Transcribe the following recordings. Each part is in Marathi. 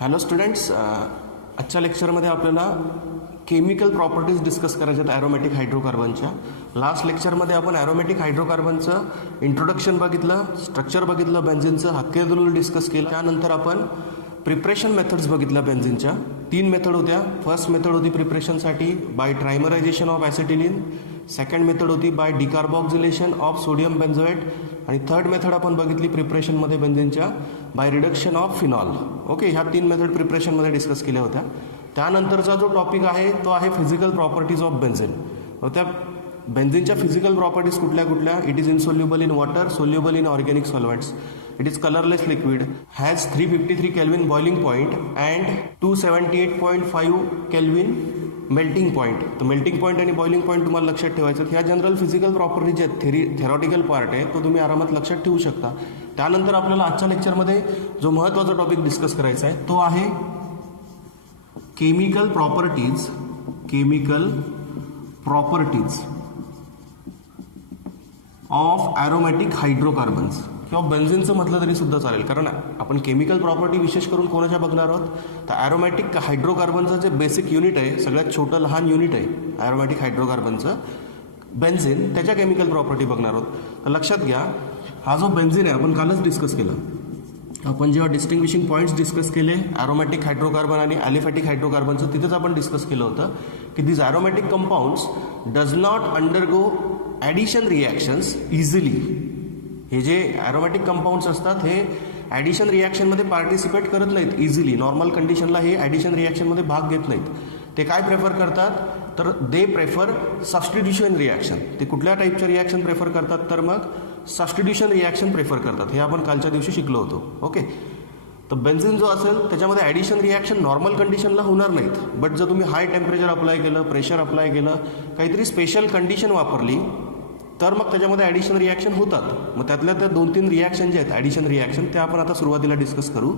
हॅलो स्टुडंट्स, आजच्या लेक्चरमध्ये आपल्याला केमिकल प्रॉपर्टीज डिस्कस करायच्या आहेत ॲरोमॅटिक हायड्रोकार्बनच्या. लास्ट लेक्चरमध्ये आपण ॲरोमॅटिक हायड्रोकार्बनचं इंट्रोडक्शन बघितलं, स्ट्रक्चर बघितलं, बेन्झिनचं हक्के रूल डिस्कस केलं. त्यानंतर आपण प्रिपरेशन मेथड्स बघितल्या बेन्झिनच्या. 3 मेथड होत्या. फर्स्ट मेथड होती प्रिपरेशनसाठी by trimerization of acetylene, second method होती by decarboxylation of sodium benzoate, आणि थर्ड मेथड आपण बघितली प्रिपरेशनमध्ये बेन्झिनच्या by reduction of phenol. Okay, ह्या 3 मेथड प्रिपरेशनमध्ये डिस्कस केल्या होत्या. त्यानंतरचा जो टॉपिक आहे तो आहे फिजिकल प्रॉपर्टीज ऑफ बेन्झिन. त्या बेन्झिनच्या फिजिकल प्रॉपर्टीज कुठल्या कुठल्या? It is insoluble in water, soluble in organic solvents, it is colourless liquid, has 353 kelvin boiling point and 278.5 kelvin melting point. तर मेल्टिंग पॉईंट आणि बॉइलिंग पॉईंट तुम्हाला लक्षात ठेवायचं. ह्या जनरल फिजिकल प्रॉपर्टीज आहेत, थेरॉटिकल पार्ट आहे, तो तुम्ही आरामात लक्षात ठेवू शकता. त्यानंतर आपल्याला आजच्या लेक्चरमध्ये जो महत्त्वाचा टॉपिक डिस्कस करायचा आहे तो आहे chemical properties of aromatic hydrocarbons किंवा बेन्झिनचं म्हटलं तरी सुद्धा चालेल, कारण आपण केमिकल प्रॉपर्टी विशेष करून कोणाच्या बघणार आहोत तर ॲरोमॅटिक हायड्रोकार्बनचं जे बेसिक युनिट आहे, सगळ्यात छोटं लहान युनिट आहे ॲरोमॅटिक हायड्रोकार्बनचं बेन्झिन, त्याच्या केमिकल प्रॉपर्टी बघणार आहोत. तर लक्षात घ्या, हा जो बेन्झिन आहे आपण कालच डिस्कस केलं. आपण जेव्हा डिस्टिंग्विशिंग पॉईंट्स डिस्कस केले ॲरोमॅटिक हायड्रोकार्बन आणि ॲलिफॅटिक हायड्रोकार्बनचं, तिथेच आपण डिस्कस केलं होतं की this aromatic compounds does not undergo addition reactions easily. हे जे ॲरोमॅटिक कंपाऊंड्स असतात हे ॲडिशन रिॲक्शनमध्ये पार्टिसिपेट करत नाहीत इझिली. नॉर्मल कंडिशनला हे ॲडिशन रिॲक्शनमध्ये भाग घेत नाहीत. ते काय प्रेफर करतात तर दे प्रेफर सबस्टिट्यूशन रिॲक्शन. ते कुठल्या टाईपच्या रिॲक्शन प्रेफर करतात तर मग सबस्टिट्यूशन रिॲक्शन प्रेफर करतात. हे आपण कालच्या दिवशी शिकलो होतो. ओके, तर बेन्झिन जो असेल त्याच्यामध्ये ॲडिशन रिॲक्शन नॉर्मल कंडिशनला होणार नाहीत. बट जर तुम्ही हाय टेम्परेचर अप्लाय केलं, प्रेशर अप्लाय केलं, काहीतरी स्पेशल कंडिशन वापरली तर मग त्याच्यामध्ये ॲडिशन रिॲक्शन होतात. मग त्यातल्या त्या 2-3 रिॲक्शन जे आहेत ॲडिशन रिॲक्शन, त्या आपण आता सुरुवातीला डिस्कस करू.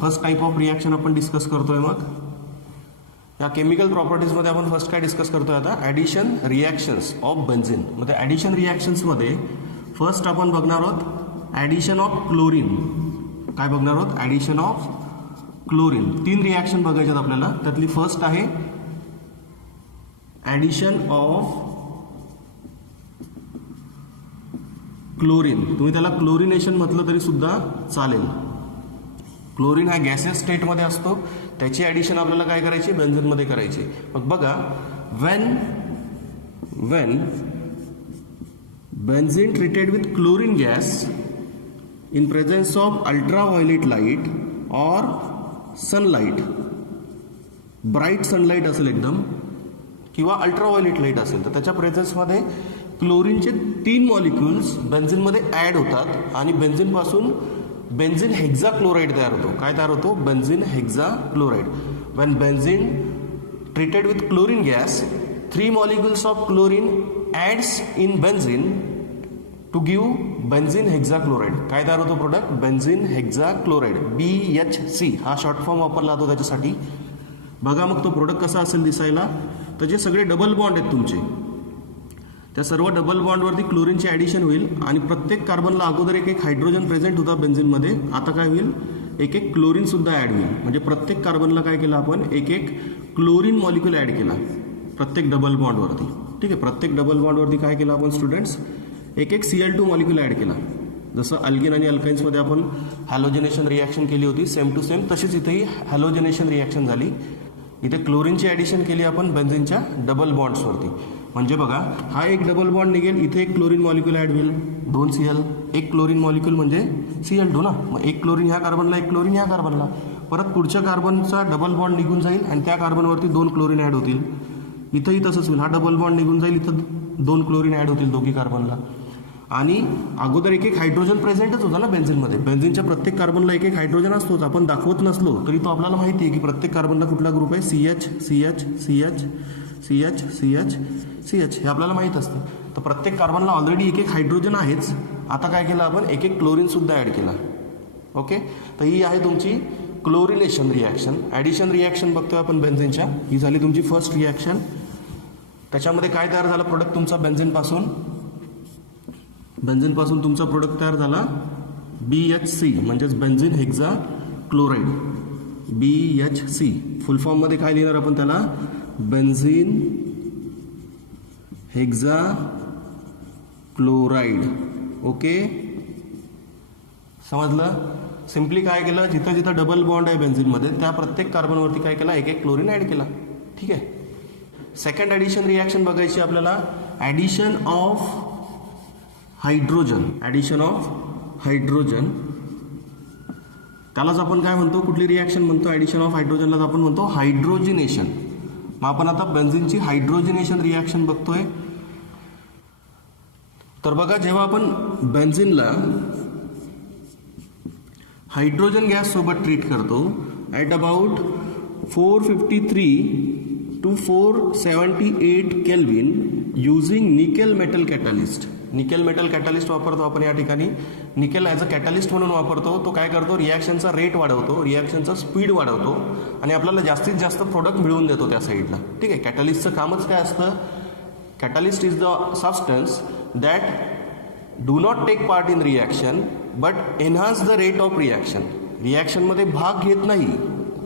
फर्स्ट टाईप ऑफ रिॲक्शन आपण डिस्कस करतोय. मग या केमिकल प्रॉपर्टीजमध्ये आपण फर्स्ट काय डिस्कस करतोय आता? Addition reactions of benzene. मग त्या ॲडिशन रिॲक्शन्समध्ये फर्स्ट आपण बघणार आहोत ॲडिशन ऑफ क्लोरीन. काय बघणार आहोत? Addition of chlorine. 3 रिॲक्शन बघायच्यात आपल्याला. त्यातली फर्स्ट आहे ॲडिशन ऑफ क्लोरीन. तुम्ही त्याला क्लोरिनेशन म्हटलं तरी सुद्धा चालेल. क्लोरीन हा गॅसेस स्टेटमध्ये असतो, त्याची ॲडिशन आपल्याला काय करायची? बेन्झिनमध्ये करायची. मग बघा, when benzene treated with chlorine gas in presence of ultraviolet light or sunlight, bright sunlight असेल एकदम किंवा अल्ट्राव्हायोलेट लाईट असेल, तर त्याच्या प्रेझेन्समध्ये क्लोरीनचे 3 मॉलिक्युल्स बेन्झिनमध्ये ॲड होतात आणि बेन्झिनपासून बेन्झिन हेक्झाक्लोराइड तयार होतो. काय तयार होतो? Benzene हेक्झाक्लोराइड. when benzene treated with chlorine gas, 3 molecules of chlorine adds in benzene to give benzene hexachloride. काय तयार होतो प्रोडक्ट? बेन्झिन हेक्झाक्लोराइड, BHC हा शॉर्ट फॉर्म वापरला जातो त्याच्यासाठी. बघा मग तो प्रोडक्ट कसा असेल दिसायला. तर जे सगळे डबल बॉन्ड आहेत तुमचे, त्या सर्व डबल बॉन्डवरती क्लोरीनची ॲडिशन होईल आणि प्रत्येक कार्बनला अगोदर एक हायड्रोजन प्रेझेंट होता बेन्झिनमध्ये. आता काय होईल? एक क्लोरीन सुद्धा ॲड होईल. म्हणजे प्रत्येक कार्बनला काय केलं आपण? एक क्लोरीन मॉलिक्युल ॲड केला प्रत्येक डबल बॉन्डवरती. ठीक आहे, प्रत्येक डबल बॉन्डवरती काय केलं आपण स्टुडंट्स? एक Cl2 मॉलिक्युल ॲड केला. जसं अल्केन आणि अल्काइन्समध्ये आपण हॅलोजनेशन रिॲक्शन केली होती सेम टू सेम, तशीच इथेही हॅलोजनेशन रिॲक्शन झाली. इथे क्लोरीनची ॲडिशन केली आपण बेन्झिनच्या डबल बॉन्ड्सवरती. म्हणजे बघा, हा एक डबल बॉन्ड निघेल, इथे एक क्लोरीन मॉलिक्युल ॲड होईल, 2 Cl. एक क्लोरीन मॉलिक्युल म्हणजे Cl2 ना. मग एक क्लोरीन ह्या कार्बनला, एक क्लोरीन ह्या कार्बनला. परत पुढच्या कार्बनचा डबल बॉन्ड निघून जाईल आणि त्या कार्बनवरती 2 क्लोरीन ॲड होतील. इथंही तसंच होईल, हा डबल बॉन्ड निघून जाईल, इथं 2 क्लोरीन ॲड होतील दोघी कार्बनला. आणि अगोदर एक हायड्रोजन प्रेझेंटच होता ना बेन्झिनमध्ये. बेन्झिनच्या प्रत्येक कार्बनला एक हायड्रोजन असतोच. आपण दाखवत नसलो तरी तो आपल्याला माहिती आहे की प्रत्येक कार्बनला कुठला ग्रुप आहे? CH CH CH CH CH CH हे आपल्याला माहीत असतं. तर प्रत्येक कार्बनला ऑलरेडी एक हायड्रोजन आहेच. आता काय केलं आपण? एक क्लोरीन सुद्धा ॲड केला. ओके, तर ही आहे तुमची क्लोरिनेशन रिॲक्शन. ॲडिशन रिॲक्शन बघतोय आपण बेन्झिनच्या. ही झाली तुमची फर्स्ट रिॲक्शन. त्याच्यामध्ये काय तयार झालं प्रोडक्ट तुमचा? बेन्झिनपासून तुमचा प्रोडक्ट तयार झाला BHC, म्हणजेच बेन्झिन हेक्झा क्लोराइड. BHC फुल फॉर्ममध्ये काय लिहिणार आपण त्याला, बेन्झीन हेक्झा क्लोराईड. ओके, समजलं. सिम्पली काय केलं, जिथं जिथं डबल बॉन्ड आहे बेन्झीनमध्ये त्या प्रत्येक कार्बनवरती काय केला, एक एक क्लोरीन ॲड केला. ठीक आहे. सेकंड ॲडिशन रिॲक्शन बघायची आपल्याला, addition of hydrogen. Addition of hydrogen त्यालाच आपण काय म्हणतो, कुठली रिॲक्शन म्हणतो, ॲडिशन ऑफ हायड्रोजनलाच आपण म्हणतो हायड्रोजिनेशन. मग आपण आता बेन्झीनची हायड्रोजिनेशन रिॲक्शन बघतोय. तर बघा, जेव्हा आपण बेन्झीनला हायड्रोजन गॅस सोबत ट्रीट करतो at about 453 to 478 kelvin using nickel metal catalyst. Nickel metal catalyst वापरतो आपण या ठिकाणी. निकेल ॲज अ कॅटलिस्ट म्हणून वापरतो. तो काय करतो, रिॲक्शनचा रेट वाढवतो, रिॲक्शनचा स्पीड वाढवतो आणि आपल्याला जास्तीत जास्त प्रोडक्ट मिळवून देतो त्या साईडला. ठीक आहे. कॅटलिस्टचं कामच काय असतं, catalyst is the substance that do not take part in reaction but enhance the rate of reaction. रिॲक्शनमध्ये भाग घेत नाही,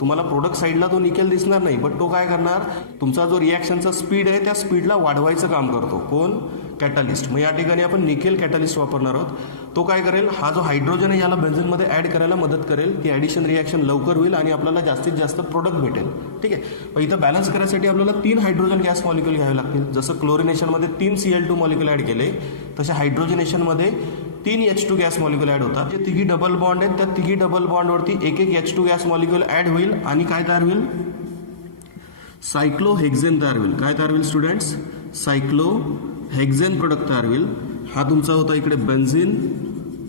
तुम्हाला प्रोडक्ट साईडला तो निकेल दिसणार नाही, बट तो काय करणार, तुमचा जो रिॲक्शनचा स्पीड आहे त्या स्पीडला वाढवायचं काम करतो. कोण, कॅटलिस्ट. मग या ठिकाणी आपण निकेल कॅटलिस्ट वापरणार आहोत. तो काय करेल, हा जो हायड्रोजन आहे याला बेन्झीनमध्ये ॲड करायला मदत करेल, की ॲडिशन रिॲक्शन लवकर होईल आणि आपल्याला जास्तीत जास्त प्रोडक्ट भेटेल. ठीक आहे. मग इथं बॅलन्स करायसाठी आपल्याला 3 हायड्रोजन गॅस मॉलिक्युल घ्यावे लागतील. जसं क्लोरिनेशनमध्ये 3 Cl2 मॉलिक्युल ॲड केले, तसे हायड्रोजनेशनमध्ये 3 H2 गॅस मॉलिक्युल ॲड होतात. जे तिघी डबल बॉन्ड आहेत त्या तिघी डबल बॉन्डवरती एक एक H2 गॅस मॉलिक्युल ॲड होईल आणि काय तयार होईल, सायक्लोहेक्झेन तयार होईल. काय तयार होईल स्टुडंट्स, सायक्लोहेक्झेन प्रोडक्ट तयार होईल. हा तुमचा होता इकडे बेन्झीन.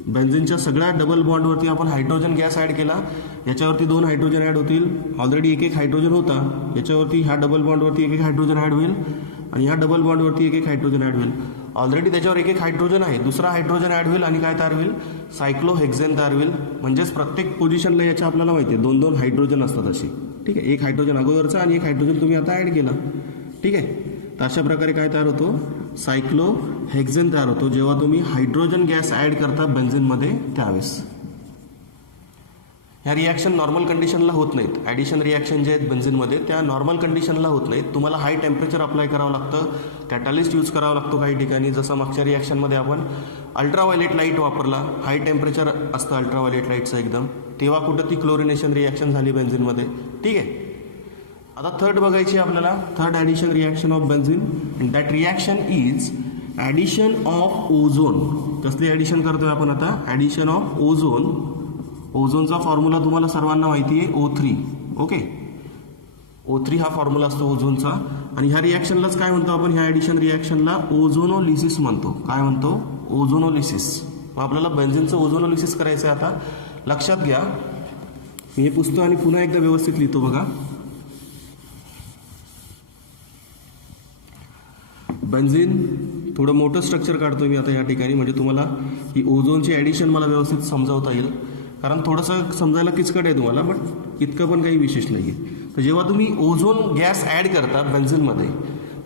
बेन्झीनच्या सगळ्या डबल बॉन्डवरती आपण हायड्रोजन गॅस ॲड केला. याच्यावरती 2 हायड्रोजन ॲड होतील. ऑलरेडी एक एक हायड्रोजन होता. याच्यावरती ह्या डबल बॉन्डवरती एक एक हायड्रोजन ॲड होईल आणि ह्या डबल बॉन्डवरती एक एक हायड्रोजन ॲड होईल. ऑलरेडी त्याच्यावर एक एक हायड्रोजन आहे, दुसरा हायड्रोजन ॲड होईल आणि काय तयार होईल, सायक्लोहेक्झेन तयार होईल. म्हणजेच प्रत्येक पोझिशनला याच्या आपल्याला माहिती आहे 2-2 हायड्रोजन असतात अशी. ठीक आहे. एक हायड्रोजन अगोदरचा आणि एक हायड्रोजन तुम्ही आता ॲड केला. ठीक आहे. तर अशा प्रकारे काय तयार होतो, सायक्लोहेक्झेन तयार होतो जेव्हा तुम्ही हायड्रोजन गॅस ॲड करता बेन्झीनमध्ये त्यावेळेस. ह्या रिॲक्शन नॉर्मल कंडिशनला होत नाहीत. ॲडिशन रिॲक्शन जे आहेत बेन्झीनमध्ये त्या नॉर्मल कंडिशनला होत नाहीत. तुम्हाला हाय टेम्परेचर अप्लाय करावं लागतं, कॅटलिस्ट यूज करावं लागतो काही ठिकाणी. जसं मागच्या रिॲक्शनमध्ये आपण अल्ट्राव्हायलेट लाईट वापरला, हाय टेम्परेचर असतं अल्ट्राव्हायलेट लाईटचं एकदम, तेव्हा कुठं ती क्लोरिनेशन रिॲक्शन झाली बेन्झीनमध्ये. ठीक आहे. आता थर्ड बघायची आपल्याला, third addition reaction of benzene. That reaction is addition of ozone. कसली ॲडिशन करतोय आपण आता, ॲडिशन ऑफ ओझोन. ओझोनचा फॉर्म्युला तुम्हाला सर्वांना माहिती आहे, O3. ओके, O3 हा फॉर्म्युला असतो ओझोनचा. आणि ह्या रिॲक्शनलाच काय म्हणतो आपण, ह्या ॲडिशन रिॲक्शनला ओझोनोलिसिस म्हणतो. काय म्हणतो, ओझोनोलिसिस. मग आपल्याला बेन्झीनचं ओझोनोलिसिस करायचं आहे. आता लक्षात घ्या, मी हे पुसतो आणि पुन्हा एकदा व्यवस्थित लिहितो बघा. बेन्झीन थोडं मोठं स्ट्रक्चर काढतोय मी आता या ठिकाणी, म्हणजे तुम्हाला ही ओझोनची ॲडिशन मला व्यवस्थित समजावता येईल. कारण थोडंसं समजायला किचकट आहे तुम्हाला, बट इतकं पण काही विशेष नाही आहे. तर जेव्हा तुम्ही ओझोन गॅस ॲड करता बेन्झीनमध्ये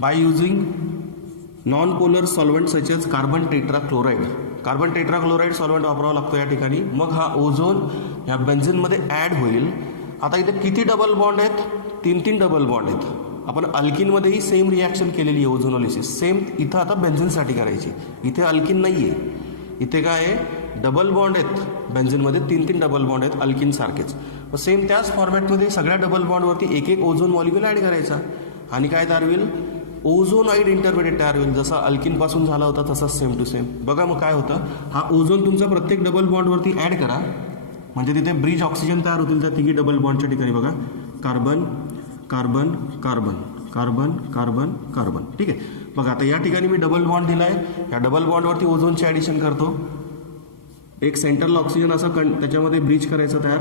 by using non polar solvent such as carbon tetrachloride. Carbon tetrachloride solvent वापरावं लागतो या ठिकाणी. मग हा ओझोन या बेन्झीनमध्ये ॲड होईल. आता इथे किती डबल बॉन्ड आहेत, 3-3 डबल बॉन्ड आहेत. आपण अल्किनमध्येही सेम रिॲक्शन केलेली आहे ओझोनोलिसिस, सेम इथं आता बेन्झीनसाठी करायची. इथे अल्किन नाही आहे, इथे काय आहे, डबल बॉन्ड आहेत बेन्झीनमध्ये, 3-3 डबल बॉन्ड आहेत अल्किन सारखेच. सेम त्याच फॉर्मॅटमध्ये सगळ्या डबल बॉन्डवरती एक एक ओझोन मॉलिक्युल ॲड करायचा आणि काय तयार होईल, ओझोनाईड इंटरमिडिएट तयार होईल. जसा अल्किनपासून झाला होता तसाच सेम टू सेम. बघा मग काय होतं, हा ओझोन तुमचा प्रत्येक डबल बॉन्डवरती ॲड करा, म्हणजे तिथे ब्रिज ऑक्सिजन तयार होतील त्या तिघी डबल बॉन्डच्या ठिकाणी. बघा, carbon carbon carbon carbon carbon carbon. ठीक आहे. बघा आता या ठिकाणी मी डबल बॉन्ड दिला आहे, या डबल बॉन्डवरती ओझोनचे ॲडिशन करतो. एक सेंटरला ऑक्सिजन असं त्याच्यामध्ये ब्रिज करायचं तयार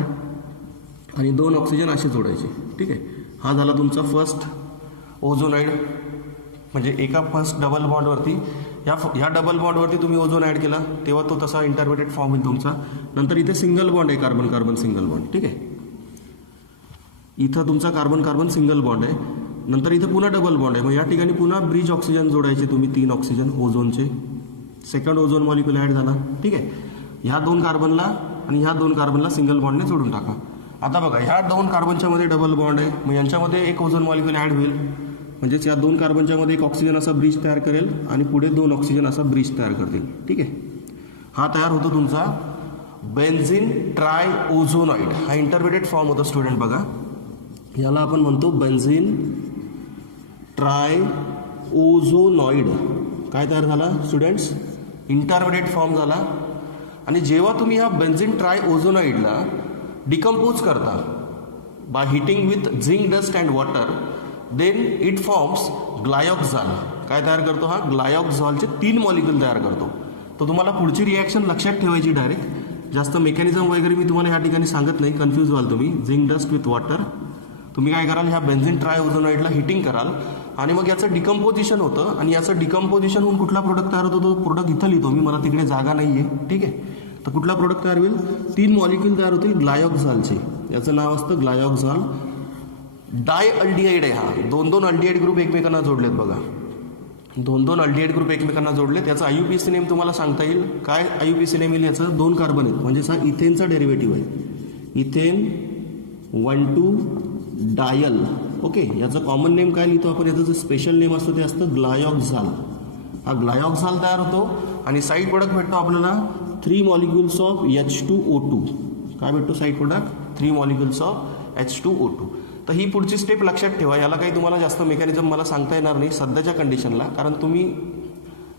आणि 2 ऑक्सिजन असे जोडायचे. ठीक आहे. हा झाला तुमचा फर्स्ट ओझोनाईड, म्हणजे एका फर्स्ट डबल बॉन्डवरती ह्या डबल बॉन्डवरती तुम्ही ओझोन ॲड केला तेव्हा तो तसा इंटरमिडिएट फॉर्म होईल तुमचा. नंतर इथे सिंगल बॉन्ड आहे, कार्बन कार्बन सिंगल बॉन्ड. ठीक आहे. इथं तुमचा कार्बन कार्बन सिंगल बॉन्ड आहे. नंतर इथं पुन्हा डबल बॉन्ड आहे. मग या ठिकाणी पुन्हा ब्रिज ऑक्सिजन जोडायचे तुम्ही, 3 ऑक्सिजन ओझोनचे. सेकंड ओझोन मॉलिक्युल ॲड झाला. ठीक आहे. ह्या 2 कार्बनला आणि ह्या 2 कार्बनला सिंगल बॉन्डने जोडून टाका. आता बघा ह्या 2 कार्बनच्या मध्ये डबल बॉन्ड आहे, मग यांच्यामध्ये एक ओझोन मॉलिक्यूल ॲड होईल, म्हणजेच या 2 कार्बनच्या मध्ये एक ऑक्सिजन असा ब्रिज तयार करेल आणि पुढे 2 ऑक्सिजन असा ब्रिज तयार करतील. ठीक आहे, हा तयार होतो तुमचा बेन्झीन ट्रायओझोनाइड. हा इंटरमिडिएट फॉर्म होतो स्टुडंट बघा, याला आपण म्हणतो बेन्झीन ट्रायओझोनाइड. काय तयार झाला स्टुडंट्स? इंटरमिडिएट फॉर्म झाला. आणि जेव्हा तुम्ही ह्या बेन्झीन ट्रायओझोनाइडला डिकम्पोज करता by heating with zinc dust and water, then it forms glyoxal. काय तयार करतो? हा ग्लायोक्झालचे 3 मॉलिक्यूल तयार करतो. तर तुम्हाला पुढची रिॲक्शन लक्षात ठेवायची डायरेक्ट, जास्त मेकॅनिझम वगैरे मी तुम्हाला ह्या ठिकाणी सांगत नाही, कन्फ्यूज व्हाल तुम्ही. झिंक डस्ट विथ वॉटर, तुम्ही काय कराल, ह्या बेन्झीन ट्रायओझोनाइडला हिटिंग कराल आणि मग याचं डिकम्पोजिशन होतं आणि याचं डिकम्पोजिशन होऊन कुठला प्रोडक्ट तयार होतो? तो प्रोडक्ट इथं लिहितो मी, मला तिकडे जागा नाही आहे. ठीक आहे, तर कुठला प्रोडक्ट तयार होईल? 3 मॉलिक्यूल तयार होतील ग्लायोक्झालचे. याचं नाव असतं ग्लायोक्झाल. डायअल्डिहाइड आहे हा. 2 अल्डिहाइड ग्रुप एकमेकांना जोडलेत बघा, 2 अल्डिहाइड ग्रुप एकमेकांना जोडलेत. याचा आयुपीसी नेम तुम्हाला सांगता येईल. काय आयुपीसी नेम येईल याचं? 2 कार्बन आहेत, म्हणजेच हा इथेनचा डेरिव्हेटिव्ह आहे. Ethane 1,2 dial. ओके, याचं कॉमन नेम काय लिहितो आपण? याचं जे स्पेशल नेम असतं ते असतं ग्लायोक्झाल. हा ग्लायोक्झाल तयार होतो आणि साईड प्रोडक्ट भेटतो आपल्याला 3 मॉलिक्युल्स ऑफ H2O2. काय भेटतो side product? 3 molecules of H2O2. तर ही पुढची स्टेप लक्षात ठेवा. याला काही तुम्हाला जास्त मेकॅनिझम मला सांगता येणार नाही सध्याच्या कंडिशनला, कारण तुम्ही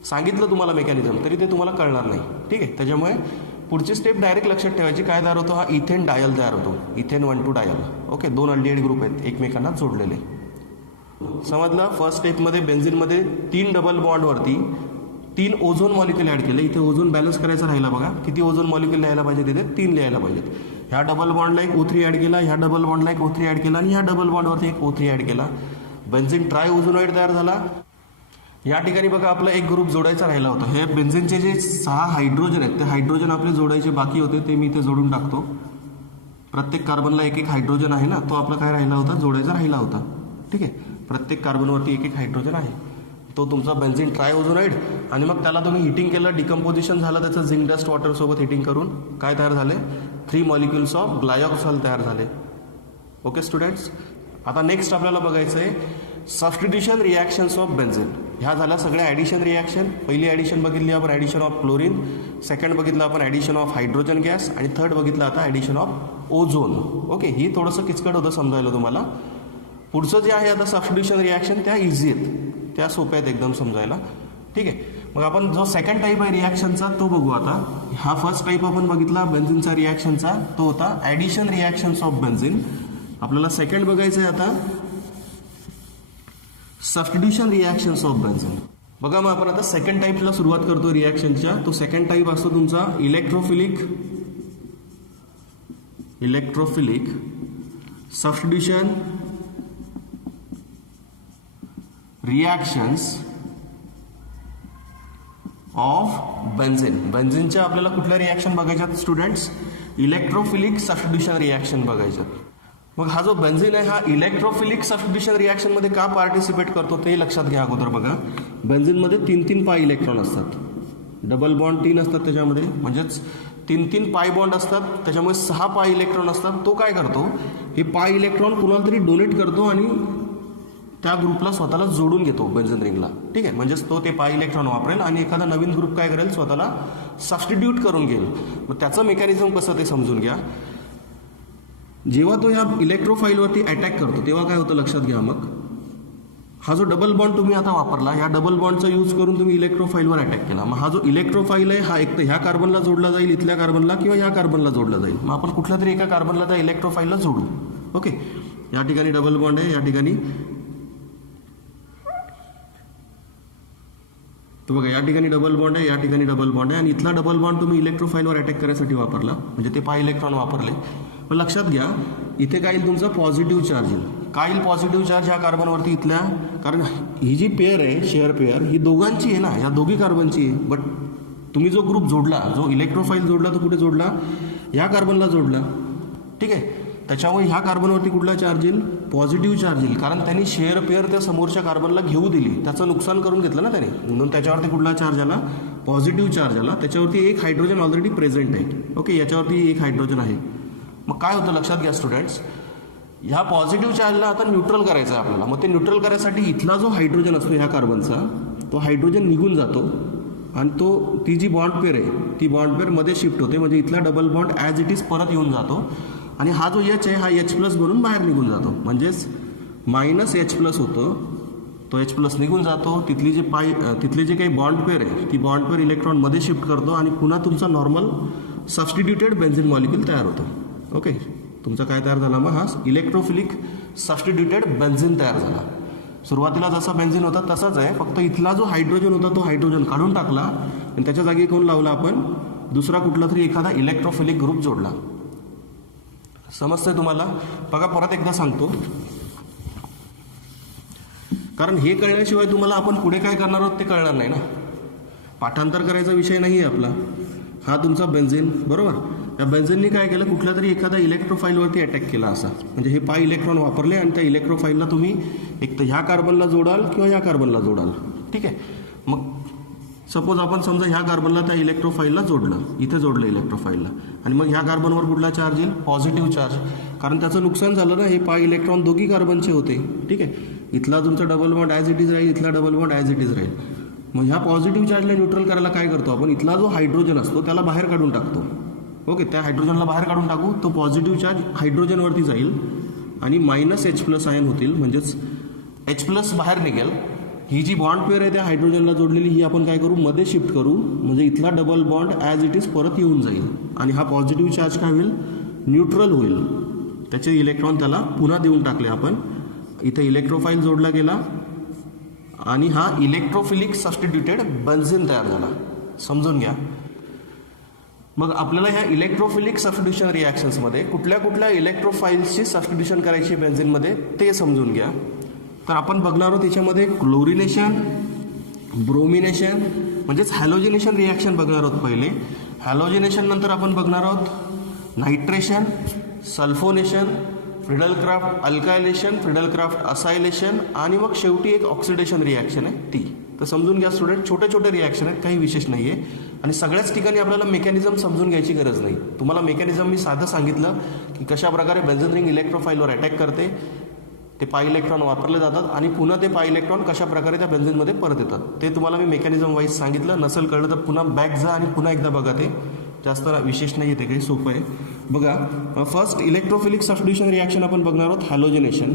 सांगितलं तुम्हाला मेकॅनिझम तरी ते तुम्हाला कळणार नाही. ठीक आहे, त्याच्यामुळे पुढची स्टेप डायरेक्ट लक्षात ठेवायची. काय तयार होतो? हा इथेन डायल तयार होतो. Ethane 1,2 dial. Okay, 2 aldehyde group आहेत एकमेकांना जोडलेले. समजलं? फर्स्ट स्टेपमध्ये बेन्झीनमध्ये 3 डबल बॉन्डवरती 3 ओझोन मॉलिक्यूल ॲड केले. इथे ओझोन बॅलन्स करायचा राहिला बघा. किती ओझोन मॉलिक्यूल लिहायला पाहिजे? तिथे 3 लिहायला पाहिजेत. ह्या डबल बॉन्डला एक O3 ॲड केला, ह्या डबल बॉन्डला एक O3 ॲड केला आणि ह्या डबल बॉन्डवरती एक O3 ॲड केला. बेन्झीन ट्रायओझोनाइड तयार झाला. या ठिकाणी बघा आपला एक ग्रुप जोडायचा राहिला होता. हे बेन्झीनचे जे 6 हायड्रोजन आहेत ते हायड्रोजन आपले जोडायचे बाकी होते, ते मी इथे जोडून टाकतो. प्रत्येक कार्बनला एक हायड्रोजन आहे ना, तो आपला काय राहिला होता? जोडायचा राहिला होता. ठीक आहे, प्रत्येक कार्बनवरती एक हायड्रोजन आहे, तो तुमचा बेन्झीन ट्रायओझोनाइड. आणि मग त्याला तुम्ही हिटिंग केलं, डिकम्पोजिशन झालं त्याचं झिंक डस्ट वॉटर सोबत हिटिंग करून. काय तयार झाले? 3 मॉलिक्युल्स ऑफ ग्लायोक्झाल तयार झाले. ओके स्टुडंट्स, आता नेक्स्ट आपल्याला बघायचं आहे सबस्टिट्यूशन रिॲक्शन्स ऑफ बेन्झीन. ह्या झाल्या सगळ्या ॲडिशन रिॲक्शन. पहिली ॲडिशन बघितली आपण ॲडिशन ऑफ क्लोरीन, सेकंड बघितलं आपण ॲडिशन ऑफ हायड्रोजन गॅस आणि थर्ड बघितलं आता ॲडिशन ऑफ ओझोन. ओके, ही थोडंसं किचकट होतं समजायला तुम्हाला. पुढचं जे आहे आता सबस्टिट्यूशन रिॲक्शन, त्या इझी आहेत, त्या सोप्या आहेत एकदम समजायला. ठीक आहे, मग आपण जो सेकंड टाईप आहे रिॲक्शनचा तो बघू आता. हा फर्स्ट टाईप आपण बघितला बेन्झीनचा रिॲक्शनचा, तो होता ॲडिशन रिॲक्शन्स ऑफ बेन्झीन. आपल्याला सेकंड बघायचं आहे आता सबस्टिट्यूशन रिॲक्शन्स ऑफ बेन्झीन. बघा मग आपण आता सेकंड टाईपला सुरुवात करतो रिॲक्शनच्या. तो सेकंड टाईप असतो तुमचा electrophilic substitution reactions of benzene. बेन्झीनच्या आपल्याला कुठल्या रिॲक्शन बघायच्यात स्टुडंट्स? इलेक्ट्रोफिलिक सबस्टिट्यूशन रिॲक्शन बघायच्यात. मग हा जो बेन्झीन आहे हा इलेक्ट्रोफिलिक सबस्टिट्यूशन रिॲक्शनमध्ये का पार्टिसिपेट करतो ते लक्षात घ्या अगोदर. बघा, बेन्झीनमध्ये 3 पाय इलेक्ट्रॉन असतात, डबल बॉन्ड 3 असतात त्याच्यामध्ये, म्हणजेच 3 पाय बॉन्ड असतात, त्याच्यामुळे 6 पाय इलेक्ट्रॉन असतात. तो काय करतो? हे पाय इलेक्ट्रॉन कुणाला तरी डोनेट करतो आणि त्या ग्रुपला स्वतःला जोडून घेतो बेन्झीन रिंगला. ठीक आहे, म्हणजेच तो ते पाय इलेक्ट्रॉन वापरेल आणि एखादा नवीन ग्रुप काय करेल? स्वतःला सबस्टिट्यूट करून घेईल. मग त्याचं मेकॅनिझम कसं ते समजून घ्या. जेव्हा तो या इलेक्ट्रोफाईलवरती अटॅक करतो तेव्हा काय होतं लक्षात घ्या. मग हा जो डबल बॉन्ड तुम्ही आता वापरला, या डबल बॉन्डचा यूज करून तुम्ही इलेक्ट्रोफाईलवर अटॅक केला. मग हा जो इलेक्ट्रोफाईल आहे हा एक तर ह्या कार्बनला जोडला जाईल, इथल्या कार्बनला, किंवा ह्या कार्बनला जोडला जाईल. मग आपण कुठल्या तरी एका कार्बनला त्या इलेक्ट्रोफाईलला जोडू. ओके, या ठिकाणी डबल बॉन्ड आहे, या ठिकाणी तर बघा या ठिकाणी डबल बॉन्ड आहे, या ठिकाणी डबल बॉन्ड आहे आणि इथला डबल बॉन्ड तुम्ही इलेक्ट्रोफाईलवर अटॅक करण्यासाठी वापरला, म्हणजे ते पाय इलेक्ट्रॉन वापरले. पण लक्षात घ्या इथे काय येईल? तुमचा पॉझिटिव्ह चार्ज येईल. काय येईल? पॉझिटिव्ह चार्ज ह्या कार्बनवरती इथल्या, कारण ही जी पेअर आहे शेअर पेअर ही दोघांची आहे ना, या दोघी कार्बनची आहे. बट तुम्ही जो ग्रुप जोडला, जो इलेक्ट्रोफाईल जोडला, तो कुठे जोडला? या कार्बनला जोडला. ठीक आहे, त्याच्यामुळे ह्या कार्बनवरती कुठला चार्ज येईल? पॉझिटिव्ह चार्ज येईल, कारण त्यांनी शेअर पेअर त्या समोरच्या कार्बनला घेऊ दिली, त्याचं नुकसान करून घेतलं ना त्याने, म्हणून त्याच्यावरती कुठला चार्ज आला? पॉझिटिव्ह चार्ज आला. त्याच्यावरती एक हायड्रोजन ऑलरेडी प्रेझेंट आहे. ओके, याच्यावरती एक हायड्रोजन आहे. मग काय होतं लक्षात घ्या स्टुडंट्स, ह्या पॉझिटिव्ह चार्जला आता न्यूट्रल करायचं आहे आपल्याला. मग ते न्यूट्रल करायसाठी इथला जो हायड्रोजन असतो ह्या कार्बनचा, तो हायड्रोजन निघून जातो आणि ती जी बॉन्ड पेअर आहे ती बॉन्ड पेअर मध्ये शिफ्ट होते. म्हणजे इथला double bond as it is परत येऊन जातो आणि हा जो एच आहे हा एच प्लस बनून बाहेर निघून जातो. म्हणजेच मायनस एच प्लस होतो, तो एच प्लस निघून जातो. तिथले जे काही बॉन्ड पेअर आहे ती बॉन्ड पेअर इलेक्ट्रॉनमध्ये शिफ्ट करतो आणि पुन्हा तुमचा नॉर्मल सबस्टिट्यूटेड बेन्झिन मॉलिक्यूल तयार होतो. ओके, तुमचा काय तयार झाला मग, हा इलेक्ट्रोफिलिक सबस्टिट्यूटेड बेन्झिन तयार झाला. सुरुवातीला जसा बेन्झिन होता तसाच आहे, फक्त इथला जो हायड्रोजन होता तो हायड्रोजन काढून टाकला आणि त्याच्या जागी कोण लावला आपण, दुसरा कुठला तरी एखादा इलेक्ट्रोफिलिक ग्रुप जोडला. समजतंय तुम्हाला? बघा परत एकदा सांगतो, कारण हे कळल्याशिवाय तुम्हाला आपण पुढे काय करणार आहोत ते कळणार नाही ना. पाठांतर करायचा विषय नाही आहे आपला. हा तुमचा बेन्झिन, बरोबर. त्या बेन्झिननी काय केलं, कुठल्या तरी एखादा इलेक्ट्रोफाईलवरती अटॅक केला असा. म्हणजे हे पाय इलेक्ट्रॉन वापरले आणि त्या इलेक्ट्रोफाईलला तुम्ही एक तर ह्या कार्बनला जोडाल किंवा ह्या कार्बनला जोडाल. ठीक आहे. मग सपोज आपण समजा ह्या कार्बनला त्या इलेक्ट्रोफाईलला जोडलं, इथे जोडलं इलेक्ट्रोफाईलला, आणि मग ह्या कार्बनवर कुठला चार्ज येईल, पॉझिटिव्ह चार्ज. कारण त्याचं नुकसान झालं ना, हे पाय इलेक्ट्रॉन दोघी कार्बनचे होते. ठीक आहे. इथला तुमचा double bond as it is राहील, इथला double bond as it is राहील. मग ह्या पॉझिटिव्ह चार्जला न्यूट्रल करायला काय करतो आपण, इथला जो हायड्रोजन असतो त्याला बाहेर काढून टाकतो. ओके, त्या हायड्रोजनला बाहेर काढून टाकू, तो पॉझिटिव्ह चार्ज हायड्रोजनवरती जाईल आणि मायनस एच प्लस आयन होतील. म्हणजेच एच प्लस बाहेर निघेल. ही जी बॉन्ड पेअर आहे त्या हायड्रोजनला जोडलेली ही आपण काय करू, मध्ये शिफ्ट करू. म्हणजे इथला double bond as it is परत येऊन जाईल आणि हा पॉझिटिव्ह चार्ज काय होईल, न्यूट्रल होईल. त्याचे इलेक्ट्रॉन त्याला पुन्हा देऊन टाकले आपण. इथे इलेक्ट्रोफाईल जोडला गेला आणि हा इलेक्ट्रोफिलिक सबस्टिट्यूटेड बेन्झिन तयार झाला. समजून घ्या. मग आपल्याला ह्या इलेक्ट्रोफिलिक सबस्टिट्यूशन रिॲक्शन्समध्ये कुठल्या इलेक्ट्रोफाईल्सची सबस्टिट्यूशन करायची बेन्झिनमध्ये ते समजून घ्या. तर आपण बघणार आहोत याच्यामध्ये क्लोरिनेशन, ब्रोमिनेशन म्हणजेच हॅलोजिनेशन रिॲक्शन बघणार आहोत पहिले. हॅलोजिनेशन नंतर आपण बघणार आहोत nitration, sulphonation, Friedel-Crafts अल्कायलेशन, Friedel-Crafts acylation आणि मग शेवटी एक ऑक्सिडेशन रिॲक्शन आहे ती. तर समजून घ्या स्टुडंट, छोटे छोटे रिॲक्शन आहेत, काही विशेष नाही आहे. आणि सगळ्याच ठिकाणी आपल्याला मेकॅनिझम समजून घ्यायची गरज नाही. तुम्हाला मेकॅनिझम मी साधं सांगितलं की कशा प्रकारे बेन्झिन रिंग इलेक्ट्रोफाईलवर अटॅक करते, ते पाय इलेक्ट्रॉन वापरले जातात आणि पुन्हा ते पाय इलेक्ट्रॉन कशा प्रकारे त्या बेन्झिनमध्ये परत येतात ते तुम्हाला मी मेकॅनिझम वाईज सांगितलं. नसेल कळलं तर पुन्हा बॅक जा आणि पुन्हा एकदा बघा. ते जास्त विशेष नाही आहे, ते काही सोपं आहे. बघा, फर्स्ट इलेक्ट्रोफिलिक सबस्टिट्यूशन रिॲक्शन आपण बघणार आहोत halogenation.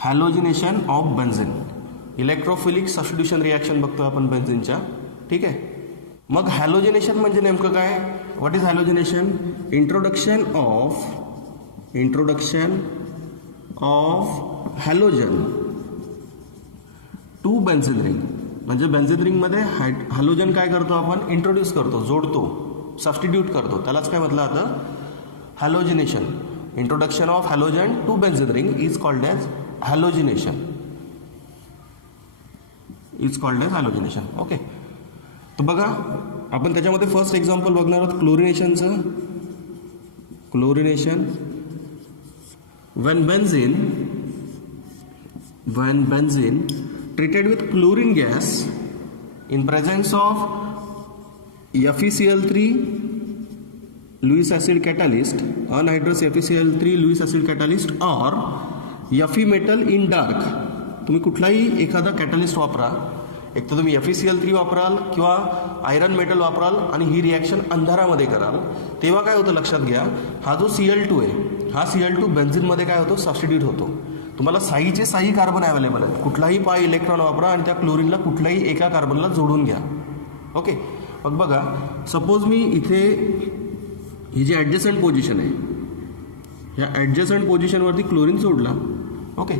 Halogenation of benzene, electrophilic substitution reaction बघतो आपण बेन्झिनच्या. ठीक आहे. मग हॅलोजिनेशन म्हणजे नेमकं काय, what is halogenation, introduction of halogen to benzene ring. म्हणजे बेन्झिन रिंगमध्ये हॅलोजन काय करतो आपण, इंट्रोड्यूस करतो, जोडतो, सबस्टिट्यूट करतो. त्यालाच काय म्हटलं आता, halogenation. Introduction of halogen to benzene ring is called as halogenation. Okay. तर बघा आपण त्याच्यामध्ये फर्स्ट एक्झाम्पल बघणार आहोत क्लोरिनेशनचं. Chlorination, when benzene treated with chlorine gas in presence of FeCl3 Lewis acid catalyst, anhydrous FeCl3 Lewis acid catalyst or Fe metal in dark. तुम्ही कुठलाही एखादा कॅटलिस्ट वापरा, एक तर तुम्ही FeCl3 वापराल किंवा आयरन मेटल वापराल आणि ही रिॲक्शन अंधारामध्ये कराल, तेव्हा काय होतं लक्षात घ्या, हा जो Cl2 आहे हा Cl2 बेन्झिनमध्ये काय होतो, सबस्टिट्यूट होतो. तुम्हाला साईचे साई कार्बन अवेलेबल आहेत, कुठलाही पाय इलेक्ट्रॉन वापरा आणि त्या क्लोरीनला कुठल्याही एका कार्बनला जोडून घ्या. ओके. मग बघा, सपोज मी इथे ही जी ॲडजस्टंट पोझिशन आहे, ह्या ॲडजस्टंट पोझिशनवरती क्लोरीन जोडला. ओके.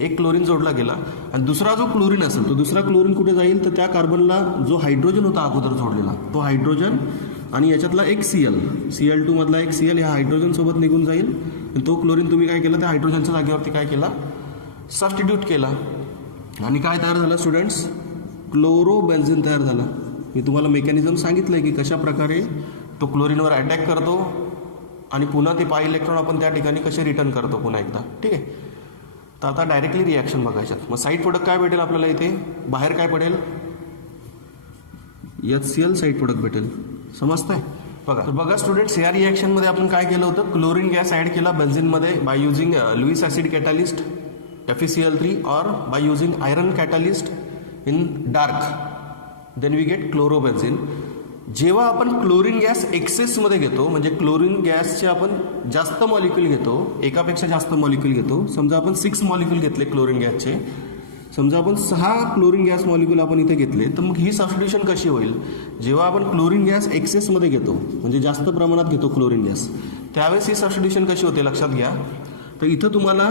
एक क्लोरीन जोडला गेला आणि दुसरा जो क्लोरीन असेल तो दुसरा क्लोरीन कुठे जाईल, तर त्या कार्बनला जो हायड्रोजन होता अगोदर जोडलेला तो हायड्रोजन आणि याच्यातला एक Cl2 मधला एक Cl ह्या हायड्रोजन सोबत निघून जाईल आणि तो क्लोरीन तुम्ही काय केलं, त्या हायड्रोजनच्या जागेवरती काय केला, सबस्टिट्यूट केला आणि काय तयार झालं स्टुडंट्स, क्लोरोबेन्झिन तयार झाला. मी तुम्हाला मेकॅनिझम सांगितलंय की कशा प्रकारे तो क्लोरीनवर अटॅक करतो आणि पुन्हा ते पाय इलेक्ट्रॉन आपण त्या ठिकाणी कसे रिटर्न करतो पुन्हा एकदा. ठीक आहे. तर आता डायरेक्टली रिॲक्शन बघायच्यात. मग साईड प्रोडक्ट काय भेटेल आपल्याला, इथे बाहेर काय पडेल, HCl साईड प्रोडक्ट भेटेल. समजतंय. बघा स्टुडंट्स, या रिॲक्शनमध्ये आपण काय केलं होतं, क्लोरीन गॅस ॲड केला बेन्झिनमध्ये by using Lewis acid catalyst FeCl3 और by using iron catalyst in dark, then we get chlorobenzene. जेव्हा आपण क्लोरीन गॅस एक्सेसमध्ये घेतो, म्हणजे क्लोरीन गॅसचे आपण जास्त मॉलिक्यूल घेतो, एकापेक्षा जास्त मॉलिक्यूल घेतो, समजा आपण 6 मॉलिक्यूल घेतले क्लोरीन गॅसचे, समजा आपण 6 क्लोरीन गॅस मॉलिक्यूल आपण इथे घेतले, तर मग ही सबस्टिट्यूशन कशी होईल. जेव्हा आपण क्लोरीन गॅस एक्सेसमध्ये घेतो, म्हणजे जास्त प्रमाणात घेतो क्लोरीन गॅस, त्यावेळेस ही सबस्टिट्यूशन कशी होते लक्षात घ्या. तर इथं तुम्हाला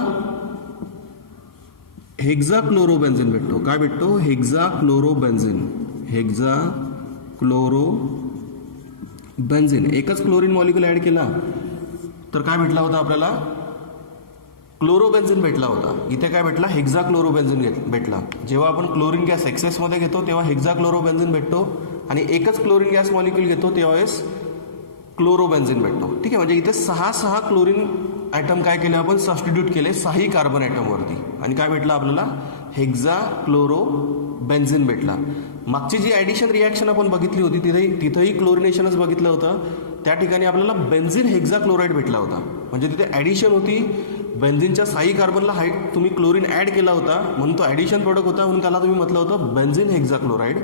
हेक्साक्लोरोबेन्झिन भेटतो. काय भेटतो? हेक्साक्लोरोबेन्झिन. हेक्साक्लोरोबेन्झिन. एकच क्लोरीन मॉलिक्यूल ॲड केला तर काय भेटला होता आपल्याला? क्लोरोबेन्झिन भेटला होता. इथे काय भेटला? हेक्साक्लोरोबेन्झिन भेटला. जेव्हा आपण क्लोरीन गॅस एक्सेसमध्ये घेतो तेव्हा हेक्साक्लोरोबेन्झिन भेटतो, आणि एकच क्लोरीन गॅस मॉलिक्यूल घेतो तेव्हावेळेस क्लोरोबेन्झिन भेटतो. ठीक आहे, म्हणजे इथे 6 क्लोरीन ॲटम काय केले आपण? सबस्टिट्यूट केले 6 कार्बन ॲटमवरती, आणि काय भेटलं आपल्याला? हेक्साक्लोरोबेन्झिन भेटला. मागची जी ॲडिशन रिॲक्शन आपण बघितली होती तिथंही क्लोरिनेशनच बघितलं होतं. त्या ठिकाणी आपल्याला बेन्झिन हेक्साक्लोराईड भेटला होता, म्हणजे तिथे ॲडिशन होती. बेन्झिनच्या 6 कार्बनला तुम्ही क्लोरीन ॲड केला होता, म्हणून तो ॲडिशन प्रोडक्ट होता, म्हणून त्याला तुम्ही म्हटलं होतं बेन्झिन हेक्साक्लोराईड.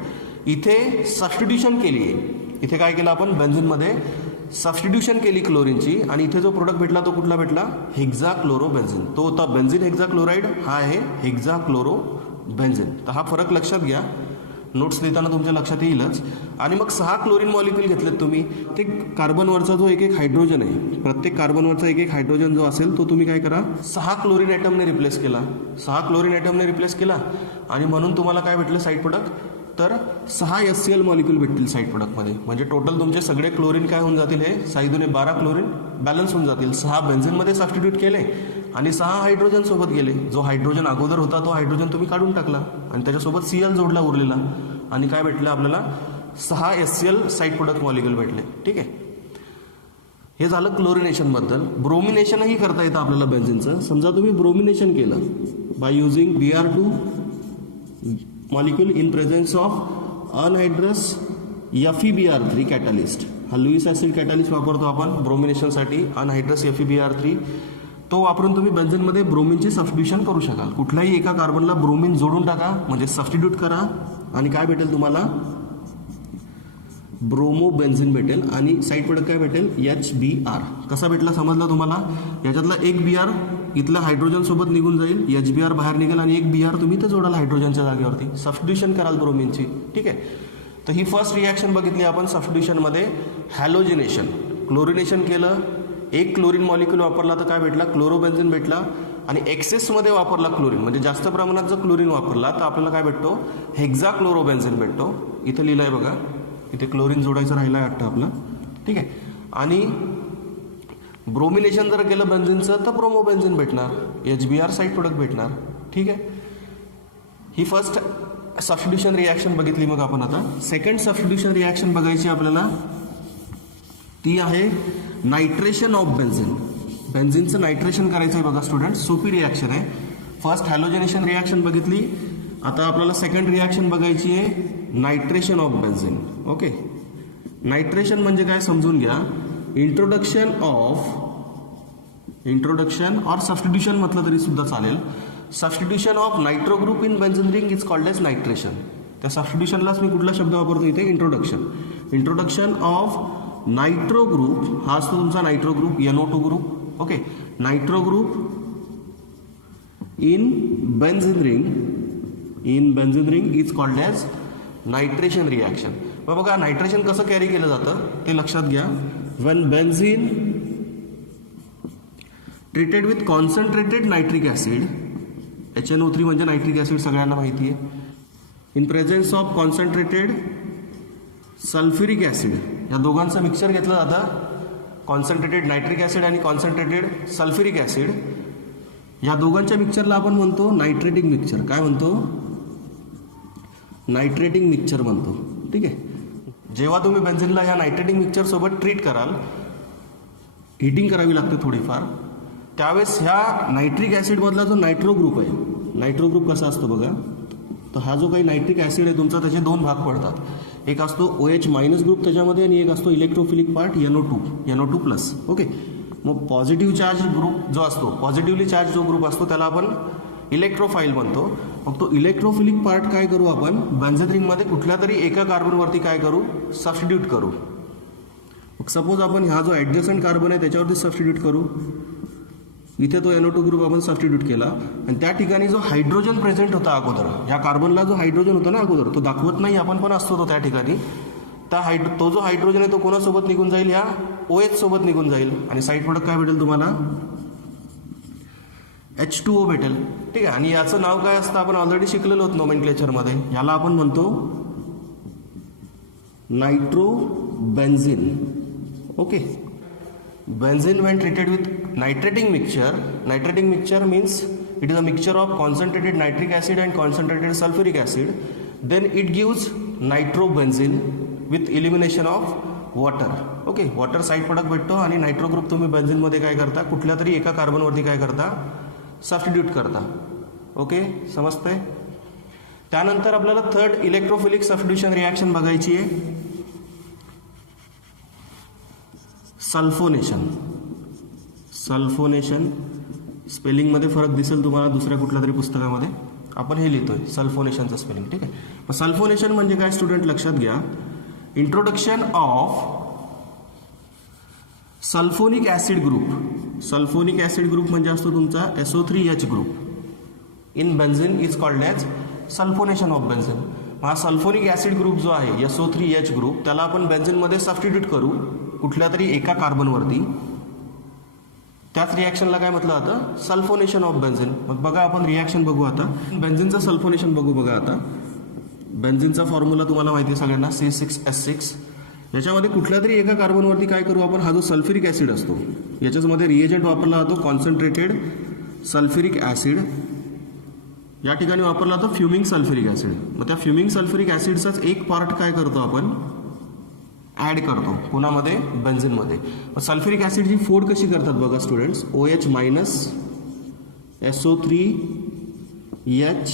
इथे सबस्टिट्यूशन केली आहे. इथे काय केलं आपण? बेन्झिनमध्ये सबस्टिट्यूशन केली क्लोरीनची, आणि इथे जो प्रोडक्ट भेटला तो कुठला भेटला? हेक्साक्लोरोबेन्झिन. तो होता बेन्झिन हेक्साक्लोराईड, हा आहे हेक्साक्लोरोबेन्झिन. तर हा फरक लक्षात घ्या, नोट्स देताना तुमच्या लक्षात येईलच. आणि मग 6 क्लोरीन मॉलिक्यूल घेतलेत तुम्ही, ते कार्बनवरचा जो एक हायड्रोजन आहे, प्रत्येक कार्बनवरचा एक हायड्रोजन जो असेल तो तुम्ही काय करा? 6 क्लोरीन ॲटमने रिप्लेस केला. 6 क्लोरीन ॲटमने रिप्लेस केला, आणि म्हणून तुम्हाला काय भेटलं साईड प्रोडक्ट? तर 6 HCl मॉलिक्यूल भेटतील साईड प्रोडक्टमध्ये. म्हणजे टोटल तुमचे सगळे क्लोरीन काय होऊन जातील? हे 6 × 12 क्लोरीन बॅलन्स होऊन जातील. 6 बेन्झिनमध्ये सबस्टिट्यूट केले, आणि 6 हायड्रोजन सोबत गेले. जो हायड्रोजन अगोदर होता तो हायड्रोजन तुम्ही काढून टाकला, आणि त्याच्यासोबत Cl जोडला उरलेला, आणि काय भेटलं आपल्याला? 6 HCl साईड प्रोडक्ट मॉलिक्यूल भेटले. ठीक आहे, हे झालं क्लोरिनेशनबद्दल. ब्रोमिनेशनही करता येतं आपल्याला बेन्झिनचं. समजा तुम्ही ब्रोमिनेशन केलं by using Br2 molecule in presence of anhydrous FeBr3 catalyst. हा लुईस ॲसिड कॅटलिस्ट वापरतो आपण ब्रोमिनेशनसाठी, अनहायड्रस FeBr3. तो वापरून तुम्ही बेन्झिनमध्ये ब्रोमिनची सबस्टिट्यूशन करू शकाल. कुठल्याही एका कार्बनला ब्रोमिन जोडून टाका, म्हणजे सबस्टिट्यूट करा, आणि काय भेटेल तुम्हाला? ब्रोमोबेन्झिन भेटेल, आणि साईड प्रोडक्ट काय भेटेल? HBr. कसा भेटला समजला तुम्हाला? याच्यातला एक Br इथल्या हायड्रोजन सोबत निघून जाईल, HBr बाहेर निघेल, आणि एक Br तुम्ही ते जोडाल हायड्रोजनच्या जागेवरती, सबस्टिट्यूशन कराल ब्रोमिनची. ठीक आहे, तर ही फर्स्ट रिॲक्शन बघितली आपण सबस्टिट्यूशनमध्ये. हॅलोजिनेशन, क्लोरिनेशन केलं, एक क्लोरीन मॉलिक्यूल वापरला तर काय भेटला? क्लोरोबेन्झिन भेटला, आणि एक्सेसमध्ये वापरला क्लोरीन, म्हणजे जास्त प्रमाणात जर क्लोरीन वापरला तर आपल्याला काय भेटतो? हेक्साक्लोरोबेन्झिन भेटतो. इथं लिहिलं आहे बघा, इथे क्लोरीन जोडायचं राहिलं आहे वाटतं आपलं. ठीक आहे, आणि ब्रोमिनेशन जर केलं बेन्झिनचं तर ब्रोमोबेन्झिन भेटणार, HBr साईड प्रोडक्ट भेटणार. ठीक आहे, ही फर्स्ट सबस्टिट्यूशन रिॲक्शन बघितली. मग आपण आता सेकंड सबस्टिट्यूशन रिॲक्शन बघायची आपल्याला, ती आहे नायट्रेशन ऑफ बेन्झिन. बेन्झिनचं नायट्रेशन करायचं आहे बघा स्टुडंट, सोपी रिॲक्शन आहे. फर्स्ट हॅलोजनेशन रिॲक्शन बघितली, आता आपल्याला सेकंड रिॲक्शन बघायची आहे nitration of benzene. Okay, nitration म्हणजे काय समजून घ्या. इंट्रोडक्शन और सबस्टिट्यूशन म्हटलं तरी सुद्धा चालेल. Substitution of nitro group in benzene ring is called as nitration. त्या सबस्टिट्यूशनलाच मी कुठला शब्द वापरतो इथे? Introduction. Introduction of nitro group, हा असतो तुमचा nitro group, NO2 group. Okay, nitro group in benzene ring is called as nitration reaction. बघा नायट्रेशन कसं कॅरी केलं जातं ते लक्षात घ्या. When benzene treated with concentrated nitric acid, HNO3 म्हणजे नायट्रिक ॲसिड सगळ्यांना माहिती आहे, in presence of concentrated sulphuric acid, या दोघांचं मिक्सर घेतलं जातं. कॉन्सन्ट्रेटेड नायट्रिक ॲसिड आणि कॉन्सन्ट्रेटेड सल्फ्युरिक ॲसिड, या दोघांच्या मिक्सरला आपण म्हणतो नायट्रेटिंग मिक्सर. काय म्हणतो? नायट्रेटिंग मिक्सर म्हणतो. ठीक आहे, जेव्हा तुम्ही बेन्झिनला ह्या नायट्रेटिंग मिक्सर सोबत ट्रीट कराल, हिटिंग करावी लागते थोडीफार, त्यावेळेस ह्या नायट्रिक ॲसिडमधला जो नायट्रो ग्रुप आहे, नायट्रो ग्रुप कसा असतो बघा, तर हा जो काही नायट्रिक ॲसिड आहे तुमचा, त्याचे 2 भाग पडतात. एक असतो OH मायनस ग्रुप त्याच्यामध्ये आणि एक असतो electrophilic part NO2 plus. Okay, मग पॉझिटिव्ह चार्ज ग्रुप जो असतो, पॉझिटिव्हली चार्ज जो ग्रुप असतो त्याला आपण इलेक्ट्रोफाईल म्हणतो. मग तो इलेक्ट्रोफिलिक पार्ट काय करू आपण, बेन्झीन रिंगमध्ये कुठल्या तरी एका कार्बनवरती काय करू, सबस्टिट्यूट करू. मग सपोज आपण हा जो ॲडजस्टंट कार्बन आहे त्याच्यावरती सबस्टिट्यूट करू. इथे तो NO2 ग्रुप आपण सबस्टिट्यूट केला आणि त्या ठिकाणी जो हायड्रोजन प्रेझेंट होता अगोदर, या कार्बनला जो हायड्रोजन होता ना अगोदर, तो दाखवत नाही आपण पण असतो तो त्या ठिकाणी. तो जो हायड्रोजन आहे तो कोणासोबत निघून जाईल, या OH सोबत निघून जाईल आणि साईड प्रोडक्ट काय भेटेल तुम्हाला, H2O भेटेल. ठीक आहे, आणि याचं नाव काय असतं आपण ऑलरेडी शिकलेलो आहोत नोमेनक्लेचरमध्ये. याला आपण म्हणतो nitrobenzene. Okay, benzene when treated with nitrating mixture means it is a mixture of concentrated nitric acid and concentrated sulfuric acid, then it gives nitrobenzene with elimination of water. Okay, water side product भेटतो आणि नायट्रो ग्रुप तुम्ही बेन्झीनमध्ये काय करता, कुठल्या तरी एका कार्बनवरती काय करता, सबस्टिट्यूट करता. ओके, समजतंय. त्यानंतर आपल्याला थर्ड इलेक्ट्रोफिलिक सबस्टिट्यूशन रिॲक्शन बघायची आहे, सल्फोनेशन. स्पेलिंगमध्ये फरक दिसेल तुम्हाला दुसऱ्या कुठल्या तरी पुस्तकामध्ये. आपण हे लिहितोय सल्फोनेशनचं स्पेलिंग. ठीक आहे, मग सल्फोनेशन म्हणजे काय स्टुडंट लक्षात घ्या, introduction of sulphonic acid group. Sulphonic acid group म्हणजे असतो तुमचा SO3H group in benzene is called as sulphonation of benzene. हा सल्फोनिक ॲसिड ग्रुप जो आहे SO3H ग्रुप, त्याला आपण बेन्झीनमध्ये सबस्टिट्यूट करू कुठल्या तरी एका कार्बनवरती. त्याच रिॲक्शनला काय म्हटलं जातं, सल्फोनेशन ऑफ बेन्झीन. मग बघा आपण रिॲक्शन बघू आता, बेन्झीनचं सल्फोनेशन बघू. बघा आता बेन्झीनचा फॉर्म्युला तुम्हाला माहिती आहे सगळ्यांना, C6H6. याच्यामध्ये कुठल्या तरी एका कार्बनवरती काय करू आपण, हा जो सल्फ्युरिक ॲसिड असतो याच्यामध्ये रिएजंट वापरला जातो कॉन्सन्ट्रेटेड सल्फ्युरिक ॲसिड. या ठिकाणी वापरला जातो फ्युमिंग सल्फ्युरिक ॲसिड. मग त्या फ्युमिंग सल्फ्युरिक ॲसिडचाच एक पार्ट काय करतो आपण, ॲड करतो कोणामध्ये, बेन्झीनमध्ये. सल्फ्युरिक ॲसिडची फोड कशी करतात बघा students, OH minus SO3H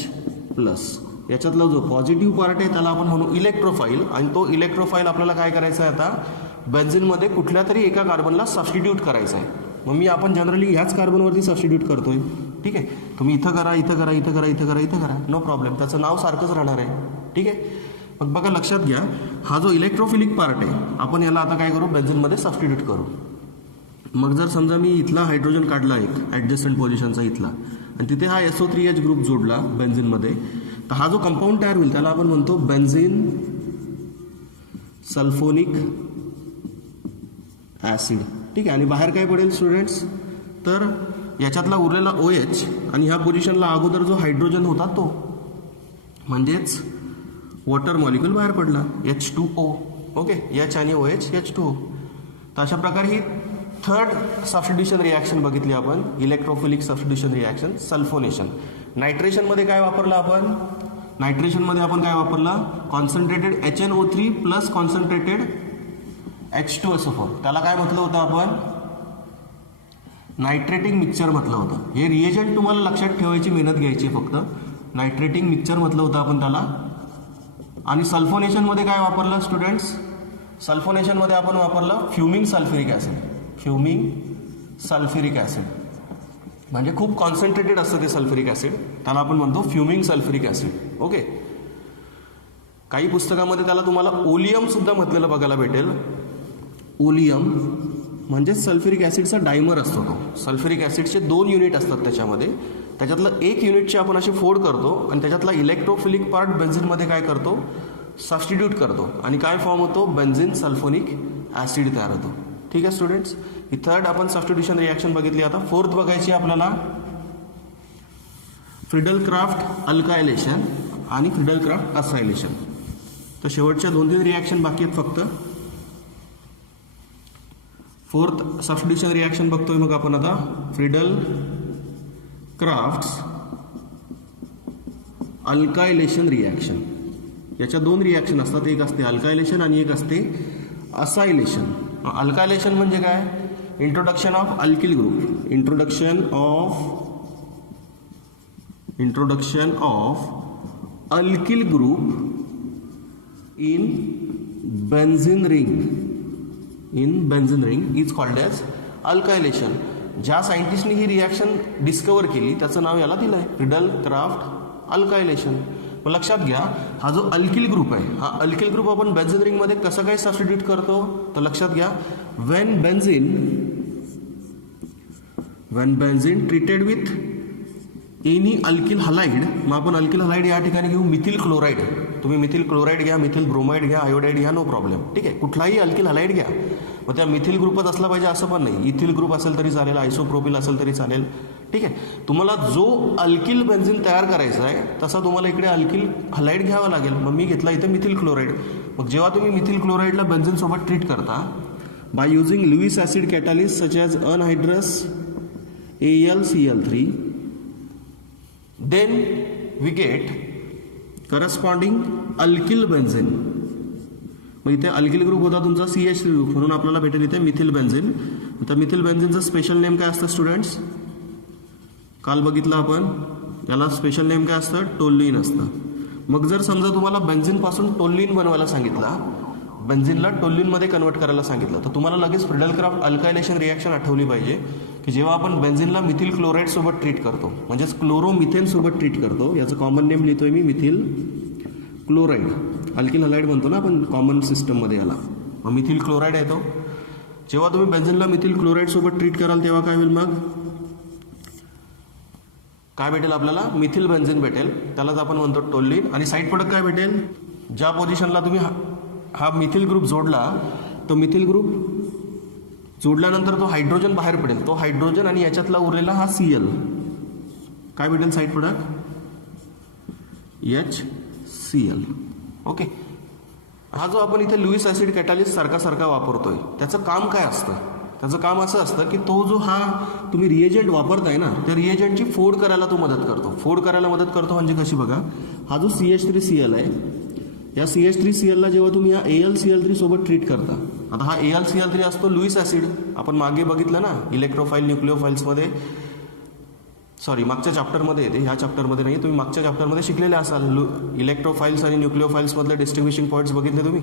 plus. याच्यातला जो पॉझिटिव्ह पार्ट आहे त्याला आपण म्हणू इलेक्ट्रोफाईल, आणि तो इलेक्ट्रोफाईल आपल्याला काय करायचा आहे आता, बेन्झीनमध्ये कुठल्या तरी एका कार्बनला सबस्टिट्यूट करायचा आहे. मग आपण जनरली ह्याच कार्बनवरती सबस्टिट्यूट करतोय. ठीक आहे, तुम्ही इथं करा, इथं करा, इथं करा, इथं करा, इथं करा, नो प्रॉब्लेम, त्याचं नाव सारखंच राहणार आहे. ठीक आहे, मग बघा लक्षात घ्या, हा जो इलेक्ट्रोफिलिक पार्ट आहे आपण याला आता काय करू, बेन्झीनमध्ये सबस्टिट्यूट करू. मग जर समजा मी इथला हायड्रोजन काढला एक ॲडजस्टंट पोझिशनचा इथला, आणि तिथे हा SO3H ग्रुप जोडला बेन्झीनमध्ये, तर हा जो कंपाऊंड तयार होईल त्याला आपण म्हणतो बेन्झीन सल्फोनिक ॲसिड. ठीक आहे, आणि बाहेर काय पडेल स्टुडंट्स, तर याच्यातला उरलेला OH आणि ह्या पोझिशनला अगोदर जो हायड्रोजन होता तो, म्हणजेच वॉटर मॉलिक्यूल बाहेर पडला, H2O. ओके, H आणि OH H2O. तर अशा प्रकारे ही थर्ड सबस्टिट्यूशन रिॲक्शन बघितली आपण, इलेक्ट्रोफिलिक सबस्टिट्यूशन रिॲक्शन, सल्फोनेशन. नायट्रेशनमध्ये काय वापरलं आपण, नायट्रेशनमध्ये आपण काय वापरलं, concentrated HNO3 plus concentrated H2SO4. त्याला काय म्हटलं होतं आपण, नायट्रेटिंग मिक्सचर म्हटलं होतं. हे रिएजंट तुम्हाला लक्षात ठेवायची मेहनत घ्यायची फक्त. नायट्रेटिंग मिक्सचर म्हटलं होतं आपण त्याला. आणि सल्फोनेशनमध्ये काय वापरलं स्टुडंट्स, सल्फोनेशनमध्ये आपण वापरलं फ्युमिंग सल्फ्युरिक ॲसिड. फ्युमिंग सल्फ्युरिक ॲसिड म्हणजे खूप कॉन्सन्ट्रेटेड असतं ते सल्फ्युरिक ॲसिड, त्याला आपण म्हणतो फ्युमिंग सल्फ्युरिक ॲसिड. ओके, काही पुस्तकामध्ये त्याला तुम्हाला ओलियम सुद्धा म्हटलेलं बघायला भेटेल. ओलियम म्हणजे सल्फ्युरिक ॲसिडचा डायमर असतो तो. सल्फ्युरिक ॲसिडचे 2 युनिट असतात त्याच्यामध्ये, त्याच्यातलं एक युनिटची आपण अशी फोड करतो आणि त्याच्यातला इलेक्ट्रोफिलिक पार्ट बेन्झीनमध्ये काय करतो, सबस्टिट्यूट करतो, आणि काय फॉर्म होतो, बेन्झीन सल्फोनिक ॲसिड तयार होतो. ठीक आहे स्टुडंट्स, ही थर्ड आपण सबस्टिट्यूशन रिॲक्शन बघितली. आता फोर्थ बघायची आपल्याला, फ्रिडल क्राफ्ट अल्कायलेशन आणि फ्रिडल क्राफ्ट असायलेशन. तर शेवटच्या 2-3 रिॲक्शन बाकी आहेत फक्त. फोर्थ सबस्टिट्यूशन रिॲक्शन बघतोय मग आपण आता, फ्रिडल क्राफ्ट्स अल्कायलेशन रिॲक्शन. याच्या 2 रिॲक्शन असतात, एक असते अल्कायलेशन आणि एक असते असायलेशन. अल्कायलेशन म्हणजे काय, introduction of alkyl group. Introduction of alkyl group in benzene ring is called as अल्कायलेशन. ज्या सायंटिस्टने ही रिॲक्शन डिस्कवर केली त्याचं नाव याला दिलं आहे फ्रिडल क्राफ्ट अल्कायलेशन. मग लक्षात घ्या, हा जो अल्किल ग्रुप आहे, हा अल्किल ग्रुप आपण बेन्झीन रिंगमध्ये कसं काय सबस्टिट्यूट करतो, तर लक्षात घ्या, when benzene treated with any alkyl halide, मग आपण अल्किल हलाइड या ठिकाणी घेऊ मिथिल क्लोराईड. तुम्ही मिथिल क्लोराईड घ्या, मिथिल ब्रोमाइड घ्या, आयोडाईड घ्या, नो प्रॉब्लेम. ठीक आहे, कुठलाही अल्किल हलाइड घ्या. मग त्या मिथिल ग्रुपच असला पाहिजे असं पण नाही, इथिल ग्रुप असेल तरी चालेल, आयसोप्रोपिल असेल तरी चालेल. ठीक आहे, तुम्हाला जो अल्किल बेन्झीन तयार करायचा आहे तसा तुम्हाला इकडे अल्किल हलाइड घ्यावा लागेल. मग मी घेतला इथे मिथिल क्लोराईड. मग जेव्हा तुम्ही मिथिल क्लोराईडला बेन्झीन सोबत ट्रीट करता by using Lewis acid catalyst such as anhydrous AlCl3, then we get corresponding alkyl benzene. मग इथे अल्किल ग्रुप होता तुमचा CH3 ग्रुप, म्हणून आपल्याला भेटेल इथे मिथिल बेन्झीन. तर मिथिल बेन्झीनचं स्पेशल नेम काय असतं स्टुडंट्स, काल बघितलं आपण, याला स्पेशल नेम काय असतं, टोल्युइन असतं. मग जर समजा तुम्हाला बेन्झीनपासून टोल्युइन बनवायला सांगितला, बेन्झीनला टोल्युइनमध्ये कन्वर्ट करायला सांगितलं, तर तुम्हाला लगेच फ्रिडल क्राफ्ट अल्कायलेशन रिॲक्शन आठवली पाहिजे की जेव्हा आपण बेन्झीनला मिथिल क्लोराईड सोबत ट्रीट करतो, म्हणजेच क्लोरोमिथेन सोबत ट्रीट करतो, याचं कॉमन नेम लिहितोय मी मिथिल क्लोराईड. अल्किल हलाइड म्हणतो ना आपण कॉमन सिस्टममध्ये याला, मग मिथिल क्लोराईड येतो. जेव्हा तुम्ही बेन्झीनला मिथिल क्लोराईड सोबत ट्रीट कराल तेव्हा काय होईल, मग काय भेटेल आपल्याला, मिथिल बेन्झीन भेटेल, त्यालाच आपण म्हणतो टोल्युइन. आणि साईड प्रोडक्ट काय भेटेल, ज्या पोझिशनला तुम्ही हा मिथिल ग्रुप जोडला, तो मिथिल ग्रुप जोडल्यानंतर तो हायड्रोजन बाहेर पडेल, तो हायड्रोजन आणि याच्यातला उरलेला हा Cl, काय भेटेल साईड प्रोडक्ट HCl. ओके, हा जो आपण इथे लुईस ॲसिड कॅटालिस्ट सारखा वापरतोय त्याचं काम काय असतं, त्याचं काम असं असतं की तो जो हा तुम्ही रिएजंट वापरताय ना, त्या रिएजंटची फोड करायला तो मदत करतो. फोड करायला मदत करतो म्हणजे कशी बघा, हा जो CH3Cl आहे, या CH3Cl ला जेव्हा तुम्ही या AlCl3 सोबत ट्रीट करता, आता हा AlCl3 असतो लुईस ॲसिड, आपण मागे बघितलं ना इलेक्ट्रोफाईल न्यूक्लिओफाईल्समध्ये, सॉरी मागच्या चॅप्टरमध्ये येते, ह्या चॅप्टरमध्ये नाही, तुम्ही मागच्या चॅप्टरमध्ये शिकलेले असाल. इलेक्ट्रोफाईल्स आणि न्यूक्लिओफाईल्समधले डिस्टिंग्विशिंग पॉईंट्स बघितले तुम्ही.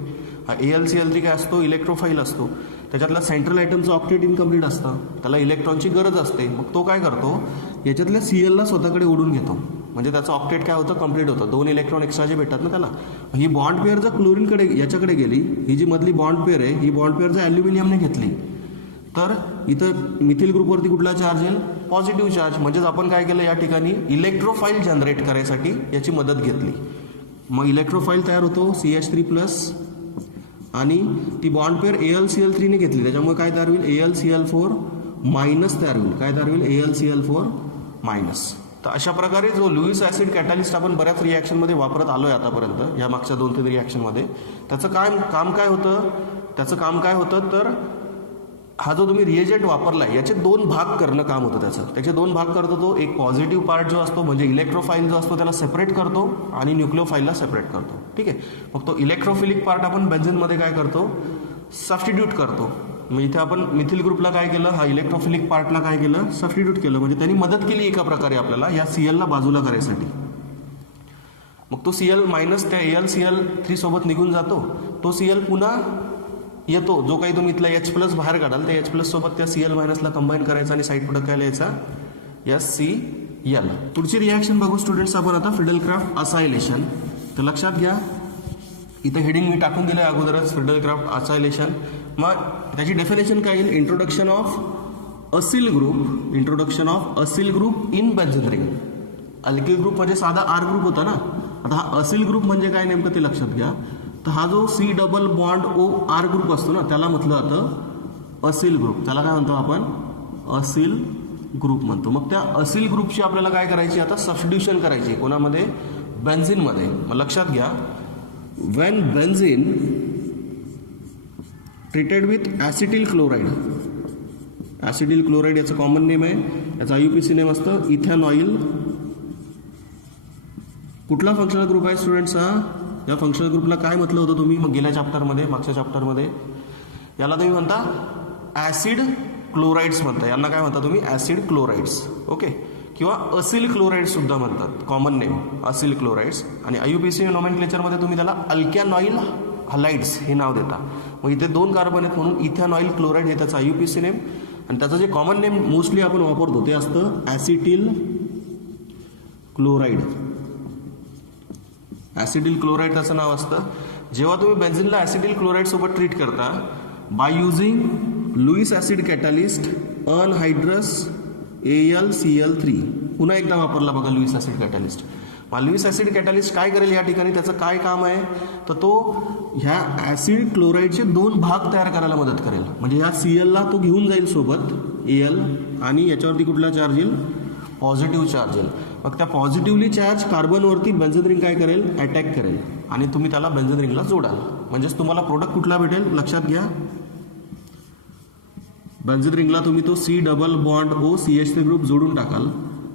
हा AlCl3 काय असतो, इलेक्ट्रोफाईल असतो, त्याच्यातला सेंट्रल आयटमचं ऑक्टेट इनकम्प्लीट असतं, त्याला इलेक्ट्रॉनची गरज असते. मग तो काय करतो, याच्यातल्या Clला स्वतःकडे ओढून घेतो, म्हणजे त्याचं ऑक्टेट काय होतं, कम्प्लीट होतं. 2 इलेक्ट्रॉन एक्स्ट्रा जे भेटतात ना त्याला. ही बॉन्ड पेअर जर क्लोरीनकडे याच्याकडे गेली, ही जी मधली बॉन्ड पेअर आहे, ही बॉन्ड पेअर जर ॲल्युमिनियमने घेतली, तर इथं मिथिल ग्रुपवरती कुठला चार्ज येईल, पॉझिटिव्ह चार्ज. म्हणजेच आपण काय केलं, या ठिकाणी इलेक्ट्रोफाईल जनरेट करायसाठी याची मदत घेतली. मग इलेक्ट्रोफाईल तयार होतो CH3+, आणि ती बॉन्ड पेअर AlCl3ने घेतली, त्याच्यामुळे काय तयार होईल, AlCl4- तयार होईल. काय तयार होईल, AlCl4-. तर अशा प्रकारे जो लुईस ॲसिड कॅटालिस्ट आपण बऱ्याच रिॲक्शनमध्ये वापरत आलो आहे आतापर्यंत, या मागच्या 2-3 रिॲक्शनमध्ये, त्याचं काम काय होतं, तर हा जो तुम्ही रिएजंट वापरला आहे याचे 2 भाग करणं काम होतं त्याचं. त्याचे 2 भाग करतो तो, एक पॉझिटिव्ह पार्ट जो असतो म्हणजे इलेक्ट्रोफाईल जो असतो त्याला सेपरेट करतो, आणि न्यूक्लिओफाईलला सेपरेट करतो. ठीक आहे, मग तो इलेक्ट्रोफिलिक पार्ट आपण बेन्झीनमध्ये काय करतो, सबस्टिट्यूट करतो. मग इथे आपण मिथिल ग्रुपला काय केलं, हा इलेक्ट्रोफिलिक पार्टला काय केलं, सबस्टिट्यूट केलं, म्हणजे त्यांनी मदत केली एका प्रकारे आपल्याला या Clला बाजूला करायसाठी. मग तो Cl- त्या AlCl3 सोबत निघून जातो, तो Cl पुन्हा येतो, जो काही तुम्ही इथला H+ बाहेर काढाल त्या H+ सोबत त्या Cl- कंबाईन करायचा आणि साईड प्रोडक्ट काय लिहायचा, HCl. पुढची रिॲक्शन बघू स्टुडंट्स आपण आता, फ्रिडल क्राफ्ट असायलेशन. तर लक्षात घ्या, इथं हेडिंग मी टाकून दिलं आहे अगोदरच, फ्रिडल क्राफ्ट असायलेशन. मग त्याची डेफिनेशन काय येईल, introduction of Aseel group in benzene ring. Alkyl group म्हणजे साधा R ग्रुप होता ना, आता हा असिल ग्रुप म्हणजे काय नेमकं ते लक्षात घ्या. तर हा जो C+O-R ग्रुप असतो ना, त्याला म्हटलं जातं असिल ग्रुप, त्याला काय म्हणतो आपण, असिल ग्रुप म्हणतो. मग त्या असिल ग्रुपची आपल्याला काय करायची, आता सबस्टिट्यूशन करायची, कोणामध्ये, बेन्झीनमध्ये. मग लक्षात घ्या, when benzene treated with acetyl chloride याचं कॉमन नेम आहे, याचा IUPAC नेम असतं इथेनॉइल. कुठला फंक्शनल ग्रुप आहे स्टुडंट्स हा, या फंक्शनल ग्रुपला काय म्हटलं होतं तुम्ही मग गेल्या चॅप्टरमध्ये, मागच्या चॅप्टरमध्ये, याला तुम्ही म्हणता ॲसिड क्लोराइड्स म्हणता, यांना काय म्हणता तुम्ही, ॲसिड क्लोराइड्स. ओके, किंवा असिल क्लोराइड म्हणतात, कॉमन नेम असिल क्लोराइड्स. आणि IUPAC नॉमेनक्लेचरमध्ये तुम्ही त्याला अल्कॅनॉइल हलाइड्स हे नाव देता. मग इथे 2 कार्बन आहेत म्हणून इथेनॉइल क्लोराईड हे त्याचं IUPAC नेम. आणि त्याचं जे कॉमन नेम मोस्टली आपण वापरतो ते असतं ॲसिटिल क्लोराईड. ॲसिटिल क्लोराईड त्याचं नाव असतं. जेव्हा तुम्ही बेन्झिनला ॲसिटिल क्लोराईड सोबत ट्रीट करता by using Lewis acid catalyst anhydrous AlCl3. पुन्हा एकदा वापरला बघा Lewis acid catalyst. Lewis acid catalyst काय करेल या ठिकाणी, त्याचं काय काम आहे तर तो ह्या ॲसिड क्लोराईडचे 2 भाग तयार करायला मदत करेल. म्हणजे ह्या Clला तो घेऊन जाईल सोबत Al आणि याच्यावरती कुठला चार्ज येईल, पॉझिटिव्ह चार्ज येईल. मग त्या पॉझिटिव्हली चार्ज कार्बनवरती बेन्झीन रिंग काय करेल, अटॅक करेल आणि तुम्ही त्याला बेन्झीन रिंगला जोडाल. म्हणजेच तुम्हाला प्रोडक्ट कुठला भेटेल लक्षात घ्या. बेन्झीन रिंगला तुम्ही तो C double bond O CH3 group जोडून टाकाल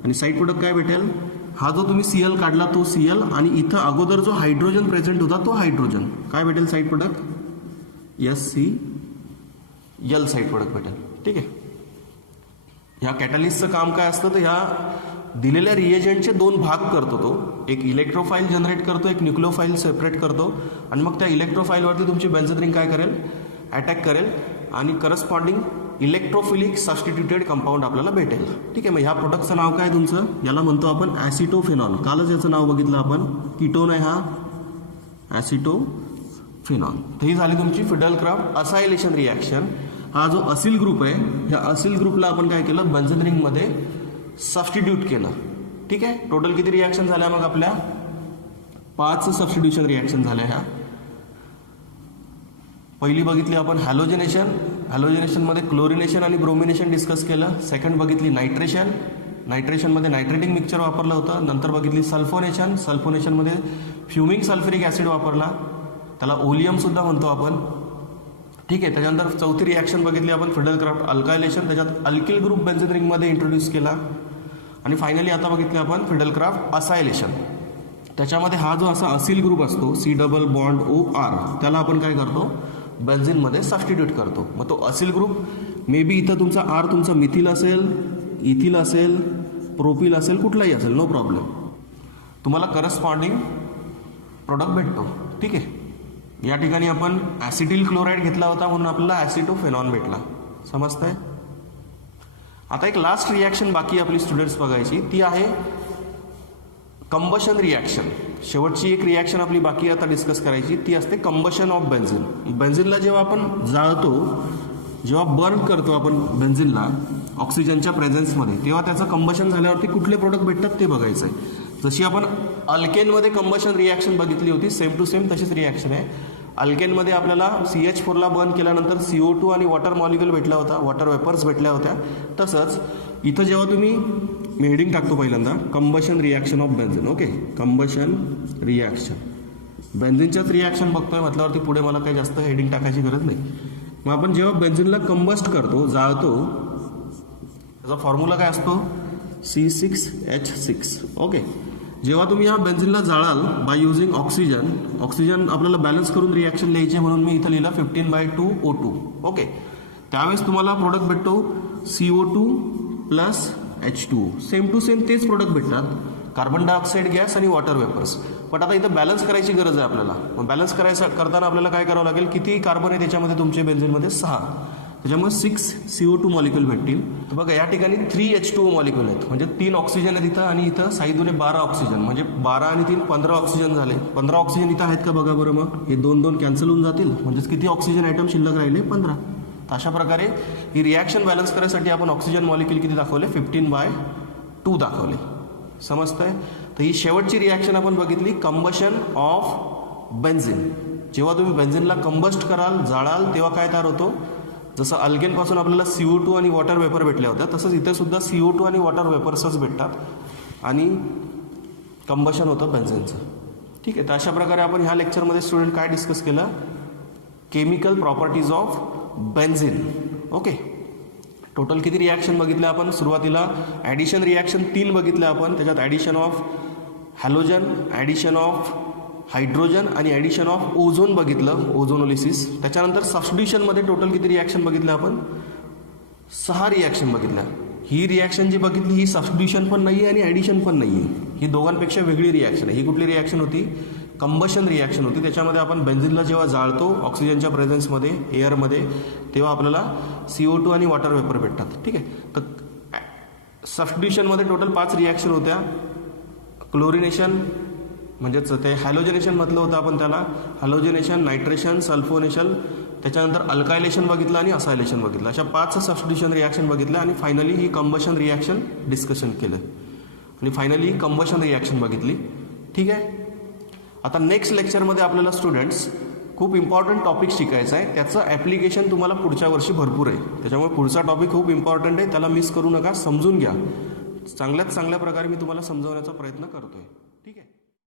आणि साईड प्रोडक्ट काय भेटेल, हा जो तुम्ही Cl काढला तो Cl आणि इथं अगोदर जो हायड्रोजन प्रेझेंट होता तो हायड्रोजन काय भेटेल, side product HCl side product भेटेल. ठीक आहे. ह्या कॅटलिस्टचं काम काय असतं तर ह्या दिलेल्या रिएजंटचे 2 भाग करतो तो. एक इलेक्ट्रोफाईल जनरेट करतो, एक न्यूक्लिओफाईल सेपरेट करतो आणि मग त्या इलेक्ट्रोफाईलवरती तुमची बेन्झीन रिंग काय करेल, अटॅक करेल आणि करस्पॉन्डिंग इलेक्ट्रोफिलिक सबस्टिट्यूटेड कंपाऊंड आपल्याला भेटेल. ठीक आहे. मग ह्या प्रोडक्टचं नाव काय तुमचं, याला म्हणतो आपण ॲसिटोफेनॉल. कालच याचं नाव बघितलं आपण, कीटोन आहे हा ॲसिटोफेनॉल. तर ही झाली तुमची फिडेल-क्राफ्ट असायलेशन रिॲक्शन. हा जो असिल ग्रुप आहे ह्या असिल ग्रुपला आपण काय केलं, बेन्झीन रिंगमध्ये सबस्टिट्यूट केलं. ठीक आहे. टोटल किती रिॲक्शन झाल्या मग आपल्या, 5 सबस्टिट्यूशन रिॲक्शन झाल्या. ह्या पहिली बघितली आपण हॅलोजनेशन. हॅलोजनेशनमध्ये क्लोरिनेशन आणि ब्रोमिनेशन डिस्कस केलं. सेकंड बघितली नायट्रेशन. नायट्रेशनमध्ये नायट्रेटिंग मिक्सचर वापरलं होतं. नंतर बघितली सल्फोनेशन. सल्फोनेशनमध्ये फ्युमिंग सल्फ्युरिक ॲसिड वापरला, त्याला ओलियमसुद्धा म्हणतो आपण. ठीक आहे. त्याच्यानंतर चौथी रिॲक्शन बघितली आपण फिडेल-क्राफ्ट अल्कायलेशन. त्याच्यात अल्किल ग्रुप बेन्झीन रिंगमध्ये इंट्रोड्यूस केला. आणि फायनली आता बघितली आपण फिडेल-क्राफ्ट असायलेशन. त्याच्यामध्ये हा जो असा असिल ग्रुप असतो C डबल बॉन्ड OR त्याला आपण काय करतो, बेन्झीनमध्ये सबस्टिट्यूट करतो. मग तो असिल ग्रुप मे बी इथं तुमचा R तुमचा मिथिल असेल, इथिल असेल, प्रोपिल असेल, कुठलाही असेल, नो प्रॉब्लेम. तुम्हाला करस्पॉन्डिंग प्रोडक्ट भेटतो. ठीक आहे. या ठिकाणी आपण ॲसिटिल क्लोराईड घेतला होता म्हणून आपल्याला ॲसिटोफेनॉल भेटला. समजतंय. आता एक लास्ट रिॲक्शन बाकी आपली स्टुडंट्स बघायची, ती आहे कंबशन रिॲक्शन. शेवटची एक रिॲक्शन आपली बाकी आता डिस्कस करायची ती असते कंबशन ऑफ बेन्झीन. बेन्झीनला जेव्हा आपण जाळतो, जेव्हा बर्न करतो आपण बेन्झीनला ऑक्सिजनच्या प्रेझेन्समध्ये, तेव्हा त्याचं कंबशन झाल्यावरती कुठले प्रोडक्ट भेटतात ते बघायचं आहे. जशी आपण अल्केनमध्ये कंबशन रिॲक्शन बघितली होती सेम टू सेम तशीच रिॲक्शन आहे. अल्केनमध्ये आपल्याला CH4ला बर्न केल्यानंतर CO2 आणि वॉटर मॉलिक्युल भेटला होता, वॉटर वेपर्स भेटल्या होत्या. तसंच इथं जेव्हा तुम्ही मी हेडिंग टाकतो पहिल्यांदा combustion reaction of benzene. Okay, combustion reaction बेन्झीनच्याच रिॲक्शन बघतोय म्हटल्यावरती पुढे मला काही जास्त हेडिंग टाकायची गरज नाही. मग आपण जेव्हा बेन्झीनला कंबस्ट करतो, जाळतो, त्याचा फॉर्म्युला काय असतो, C6H6. ओके. जेव्हा तुम्ही या बेन्झीनला जाळाल बाय युझिंग ऑक्सिजन, ऑक्सिजन आपल्याला बॅलन्स करून रिॲक्शन लिहायचे म्हणून मी इथं लिहिलं 15/2O2. ओके. त्यावेळेस तुम्हाला प्रोडक्ट भेटतो CO2 plus H2. Same to same तेच प्रोडक्ट भेटतात, कार्बन डायऑक्साईड गॅस आणि वॉटर वेपर्स. पण आता इथं बॅलन्स करायची गरज आहे आपल्याला. मग बॅलन्स करताना आपल्याला काय करावं लागेल, किती कार्बन आहे त्याच्यामध्ये तुमचे बेन्झीनमध्ये 6, त्याच्यामुळे 6 CO2 मॉलिक्युल भेटतील. तर बघा या ठिकाणी 3 H2O मॉलिक्युल आहेत, म्हणजे 3 ऑक्सिजन आहेत इथं आणि इथं साईदुने 12 ऑक्सिजन, म्हणजे 12 आणि 3 15 ऑक्सिजन झाले. 15 ऑक्सिजन इथं आहेत का बघा बरं. मग हे 2 कॅन्सल होऊन जातील, म्हणजेच किती ऑक्सिजन आयटम शिल्लक राहिले, 15. अशा प्रकारे ही रिॲक्शन बॅलन्स करायसाठी आपण ऑक्सिजन मॉलिक्युल किती दाखवले, 15/2 दाखवले. समजतंय. तर ही शेवटची रिॲक्शन आपण बघितली, कंबशन ऑफ बेन्झीन. जेव्हा तुम्ही बेन्झीनला कंबस्ट कराल, जाळाल, तेव्हा काय तयार होतो, जसं अल्केनपासून आपल्याला CO2 आणि वॉटर वेपर भेटल्या होत्या, तसंच इथे सुद्धा CO2 आणि वॉटर वेपर्सच भेटतात आणि कंबशन होतं बेन्झीनचं. ठीक आहे. तर अशा प्रकारे आपण ह्या लेक्चरमध्ये स्टुडंट काय डिस्कस केलं, chemical properties of benzene. Okay. Total किती रिॲक्शन बघितल्या आपण, सुरुवातीला ॲडिशन रिॲक्शन 3 बघितल्या आपण. त्याच्यात addition of halogen, addition of hydrogen आणि ॲडिशन ऑफ ओझोन बघितलं, ओझोनोलिसिस. त्याच्यानंतर सबस्टिट्यूशनमध्ये टोटल किती रिॲक्शन बघितल्या आपण, 6 रिॲक्शन बघितल्या. ही रिॲक्शन जी बघितली ही सबस्टिट्यूशन पण नाही आहे आणि ॲडिशन पण नाही आहे, ही दोघांपेक्षा वेगळी रिॲक्शन आहे. ही कुठली रिॲक्शन होती, कंबशन रिॲक्शन होती. त्याच्यामध्ये आपण बेन्झिनला जेव्हा जाळतो ऑक्सिजनच्या प्रेझेन्समध्ये एअरमध्ये, तेव्हा आपल्याला CO2 आणि वॉटर वेपर भेटतात. ठीक आहे. तर सबस्टिट्यूशनमध्ये टोटल 5 रिॲक्शन होत्या. क्लोरिनेशन म्हणजेच ते हॅलोजनेशन म्हटलं होतं आपण त्याला. हॅलोजनेशन, नायट्रेशन, सल्फोनेशन, त्याच्यानंतर अल्कायलेशन बघितलं आणि असायलेशन बघितलं. अशा 5 सबस्टिट्यूशन रिॲक्शन बघितल्या आणि फायनली ही कंबशन रिॲक्शन डिस्कशन केलं आणि फायनली कंबशन रिॲक्शन बघितली. ठीक आहे. आता नेक्स्ट लेक्चरमध्ये आपल्याला स्टुडंट्स खूप इम्पॉर्टंट टॉपिक शिकायचं आहे. त्याचं ॲप्लिकेशन तुम्हाला पुढच्या वर्षी भरपूर आहे. त्याच्यामुळे पुढचा टॉपिक खूप इम्पॉर्टंट आहे. त्याला मिस करू नका, समजून घ्या. चांगल्यात चांगल्या प्रकारे मी तुम्हाला समजवण्याचा प्रयत्न करतो आहे.